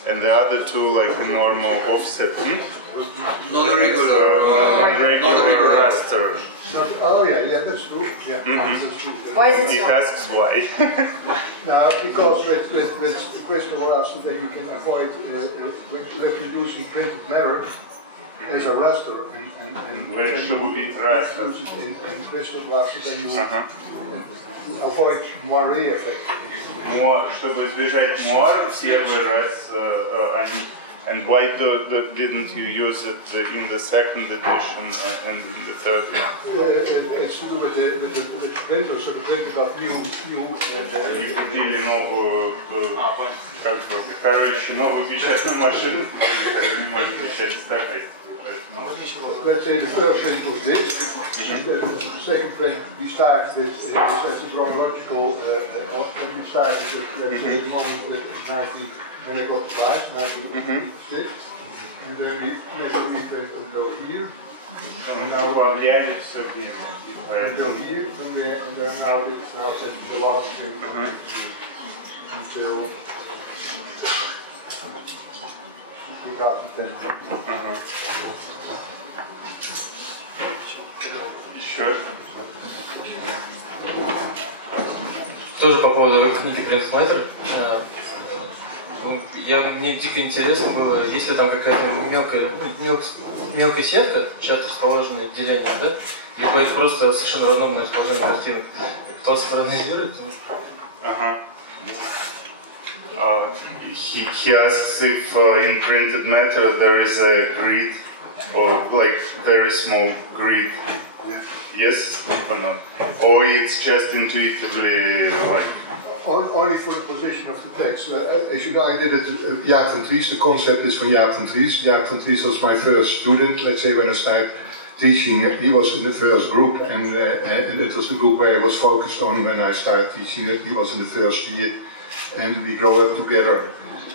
and the other two like a normal offset. Not a regular raster. Oh yeah, that's true. Yeah, that's true. Why is it He so? asks why. Now, because with crystal raster, then you can avoid reproducing printed matter as a raster. Where should be raster? In crystal raster, then you avoid moire effect. Чтобы избежать муара, первый раз они. And why didn't you use it in the second edition and in the third one? It's to do with the printer, so the printer got new. Они купили новую, новую печатную машину, которая не может печатать стахастику. Let's say the first print was this, and the second print we started with a chronological, we started with the moment that 19. When I got the prize, 1956, and then we made a reprint until here. And now добавляли все время. Until here, and then now it's now set to the last thing until 2010. Еще. Тоже по поводу книги Printed Matter. Мне дико интересно было, есть ли там какая-то мелкая сетка, часто расположенная отделение, да? Или просто совершенно рандомное расположение картинок. Пытался проанализировать. He asks if in printed matter there is a grid, or like very small grid. Yes or not? Or it's just intuitively like... Only for the position of the text. As you know, I did it Jaap van Dries. The concept is from Jaap van Dries. Jaap van Dries was my first student. Let's say when I started teaching, he was in the first group, and it was the group where I was focused on when I started teaching. He was in the first year, and we grew up together.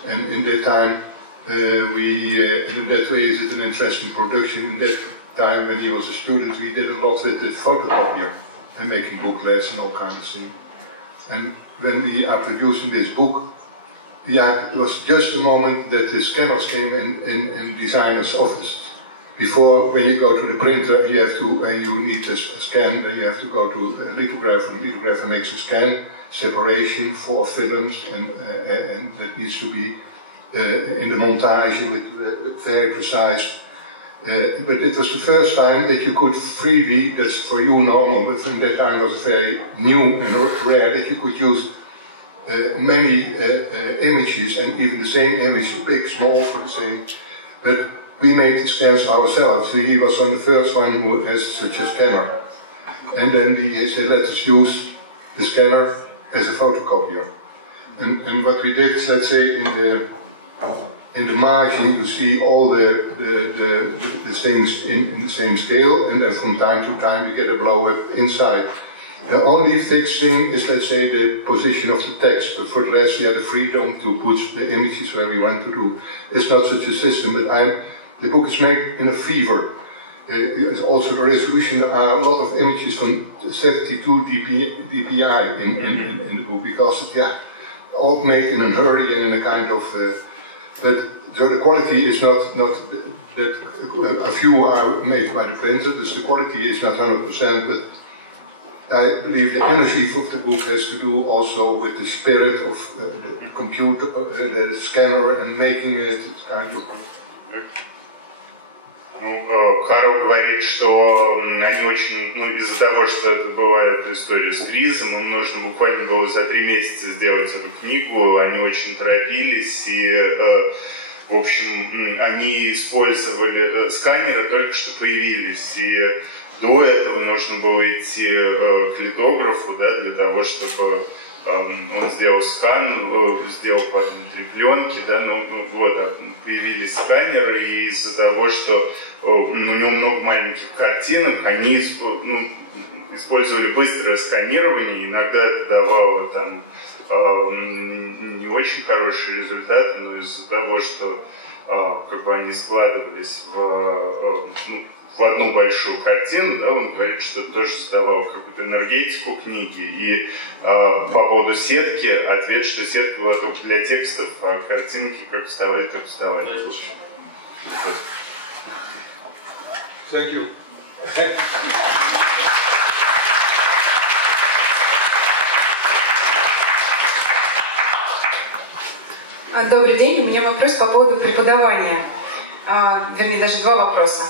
And in that time, in that way, is it an interesting production. In that time, when he was a student, we did a lot with the photocopier and making booklets and all kinds of things. And when we are producing this book, it was just the moment that the scanners came in designers' offices. Before, when you go to the printer, and you need a scan, then you have to go to a lithographer, and the lithographer makes a scan, separation, 4 films, and that needs to be in the montage with very precise. But it was the first time that you could freely, that's for you normal, but in that time it was very new and rare, that you could use many images, and even the same image, big, small, for the same. But we made the scans ourselves. So he was on the first one who has such a scanner. And then he said, let us use the scanner as a photocopier. And what we did, let's say, in the margin, you see all the things in the same scale, and then from time to time you get a blow-up inside. The only fixed thing is, let's say, the position of the text, but for the rest we had the freedom to put the images where we want to do. It's not such a system, but the book is made in a fever. Also the resolution, there are a lot of images from 72 dpi in the book, because, yeah, all made in a hurry and in a kind of... so the quality is not that a few are made by the printer, the quality is not 100%, but I believe the energy of the book has to do also with the spirit of the computer, the scanner, and making it kind of... Карл говорит, что они очень, из-за того, что это была эта история с кризисом, им нужно буквально было за 3 месяца сделать эту книгу, они очень торопились, и, в общем, они использовали сканеры, только что появились, и до этого нужно было идти к литографу, да, для того, чтобы он сделал скан, сделал потом 3 пленки, да, появились сканеры, и из-за того, что у него много маленьких картинок, они использовали быстрое сканирование, иногда это давало там не очень хорошие результаты, но из-за того, что как бы они складывались в одну большую картину, да, он говорит, что это тоже задавало какую-то энергетику книги. И по поводу сетки, ответ, что сетка была только для текстов, а картинки как вставали, так вставали. Thank you. Добрый день, у меня вопрос по поводу преподавания. Вернее, даже 2 вопроса.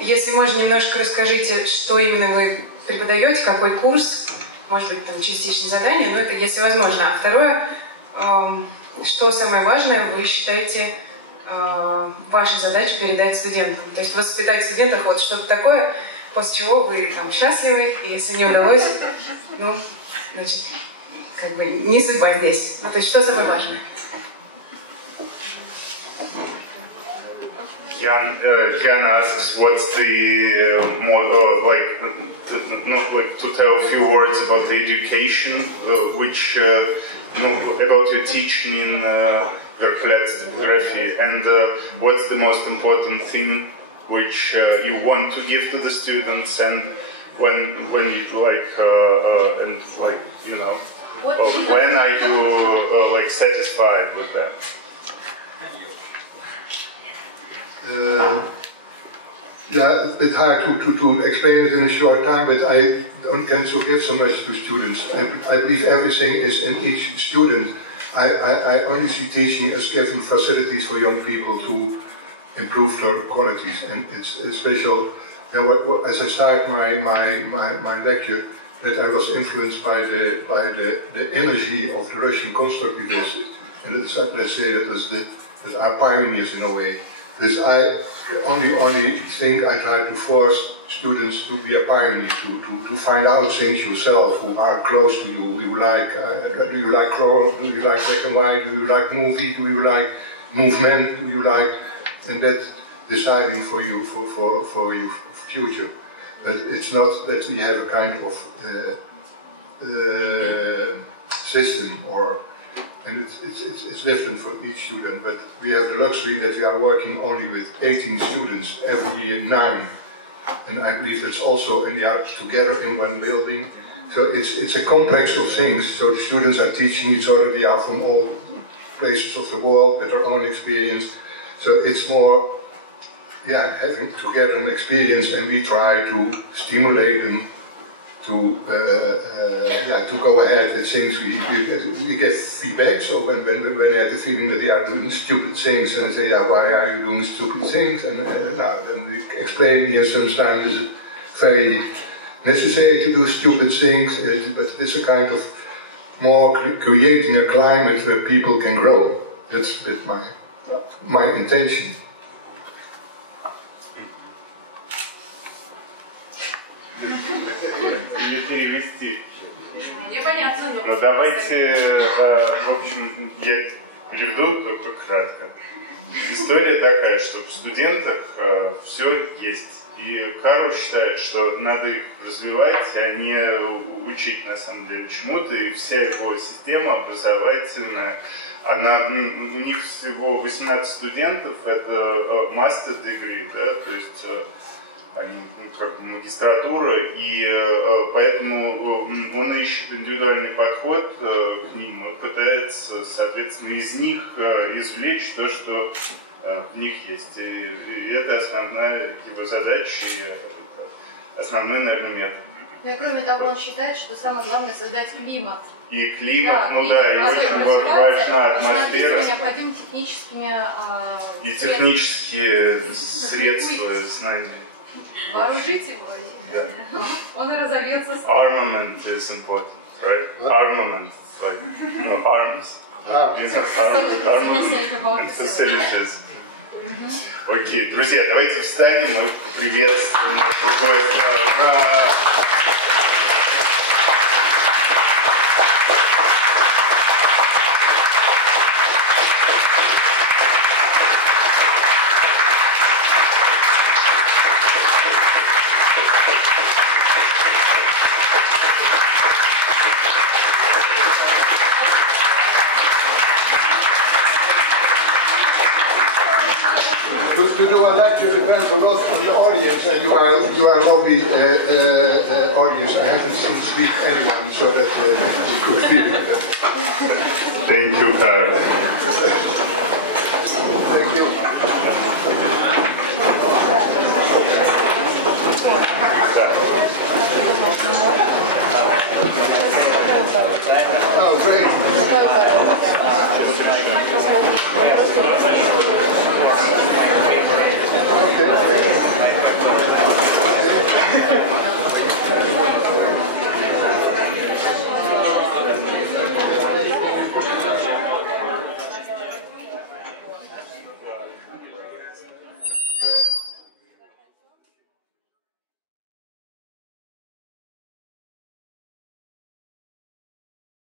Если можно, немножко расскажите, что именно вы преподаете, какой курс, может быть, там частичное задание, но это если возможно. А второе, что самое важное вы считаете вашей задачей передать студентам? То есть воспитать в студентах вот что-то такое, после чего вы там счастливы, и если не удалось, ну, значит, как бы не судьба здесь. Ну, то есть что самое важное? Jan asks what's the to tell a few words about the education, which about your teaching in typography, and what's the most important thing which you want to give to the students, and when you when are you satisfied with them? Yeah, it's a bit hard to explain it in a short time, but I can so give so much to students. I believe everything is in each student. I only see teaching as giving facilities for young people to improve their qualities, and it's special. As I start my lecture, that I was influenced by the energy of the Russian constructivists, and let's say that are pioneers in a way. Because I only think I try to force students to be a pioneer, to find out things yourself who are close to you. Do you like color? Do you like black and white? Do you like movie? Do you like movement? Do you like, and that's deciding for you for your future. But it's not that we have a kind of system and it's different for each student, but we have the luxury that we are working only with 18 students, every year 9. And I believe that's also in the arts together in one building. So it's a complex of things. So the students are teaching each other, they are from all places of the world with their own experience. So it's more, having together an experience, and we try to stimulate them to go ahead with things. We get feedback, so when they have the feeling that they are doing stupid things, and they say, yeah, why are you doing stupid things? And we explain here sometimes it's very necessary to do stupid things, but it's a kind of more creating a climate where people can grow. That's my intention. Или перевести. Непонятно. Но давайте, в общем, я переведу только кратко. История такая, что в студентах все есть. И Карл считает, что надо их развивать, а не учить на самом деле чему-то. И вся его система образовательная, у них всего 18 студентов, это master degree, да, то есть они как бы магистратура, и поэтому он ищет индивидуальный подход к ним и пытается, соответственно, из них извлечь то, что в них есть. И это основная его задача и основной, наверное, метод. Ну и кроме того, он считает, что самое главное создать климат. И климат, да, и очень важна атмосфера. Необходимы техническими и технические средства, знания. Вооружить его. Да. Он и разовьется. Armament is important, right? Armament, like, arms. Armament and facilities. Окей, друзья, давайте встанем, мы приветствуем нашего гостя. I'd like to depend a lot on the audience, and you are a lovely audience. I haven't seen speak anyone, so that it's a good feeling. Thank you, Karel. Thank you. Oh, great.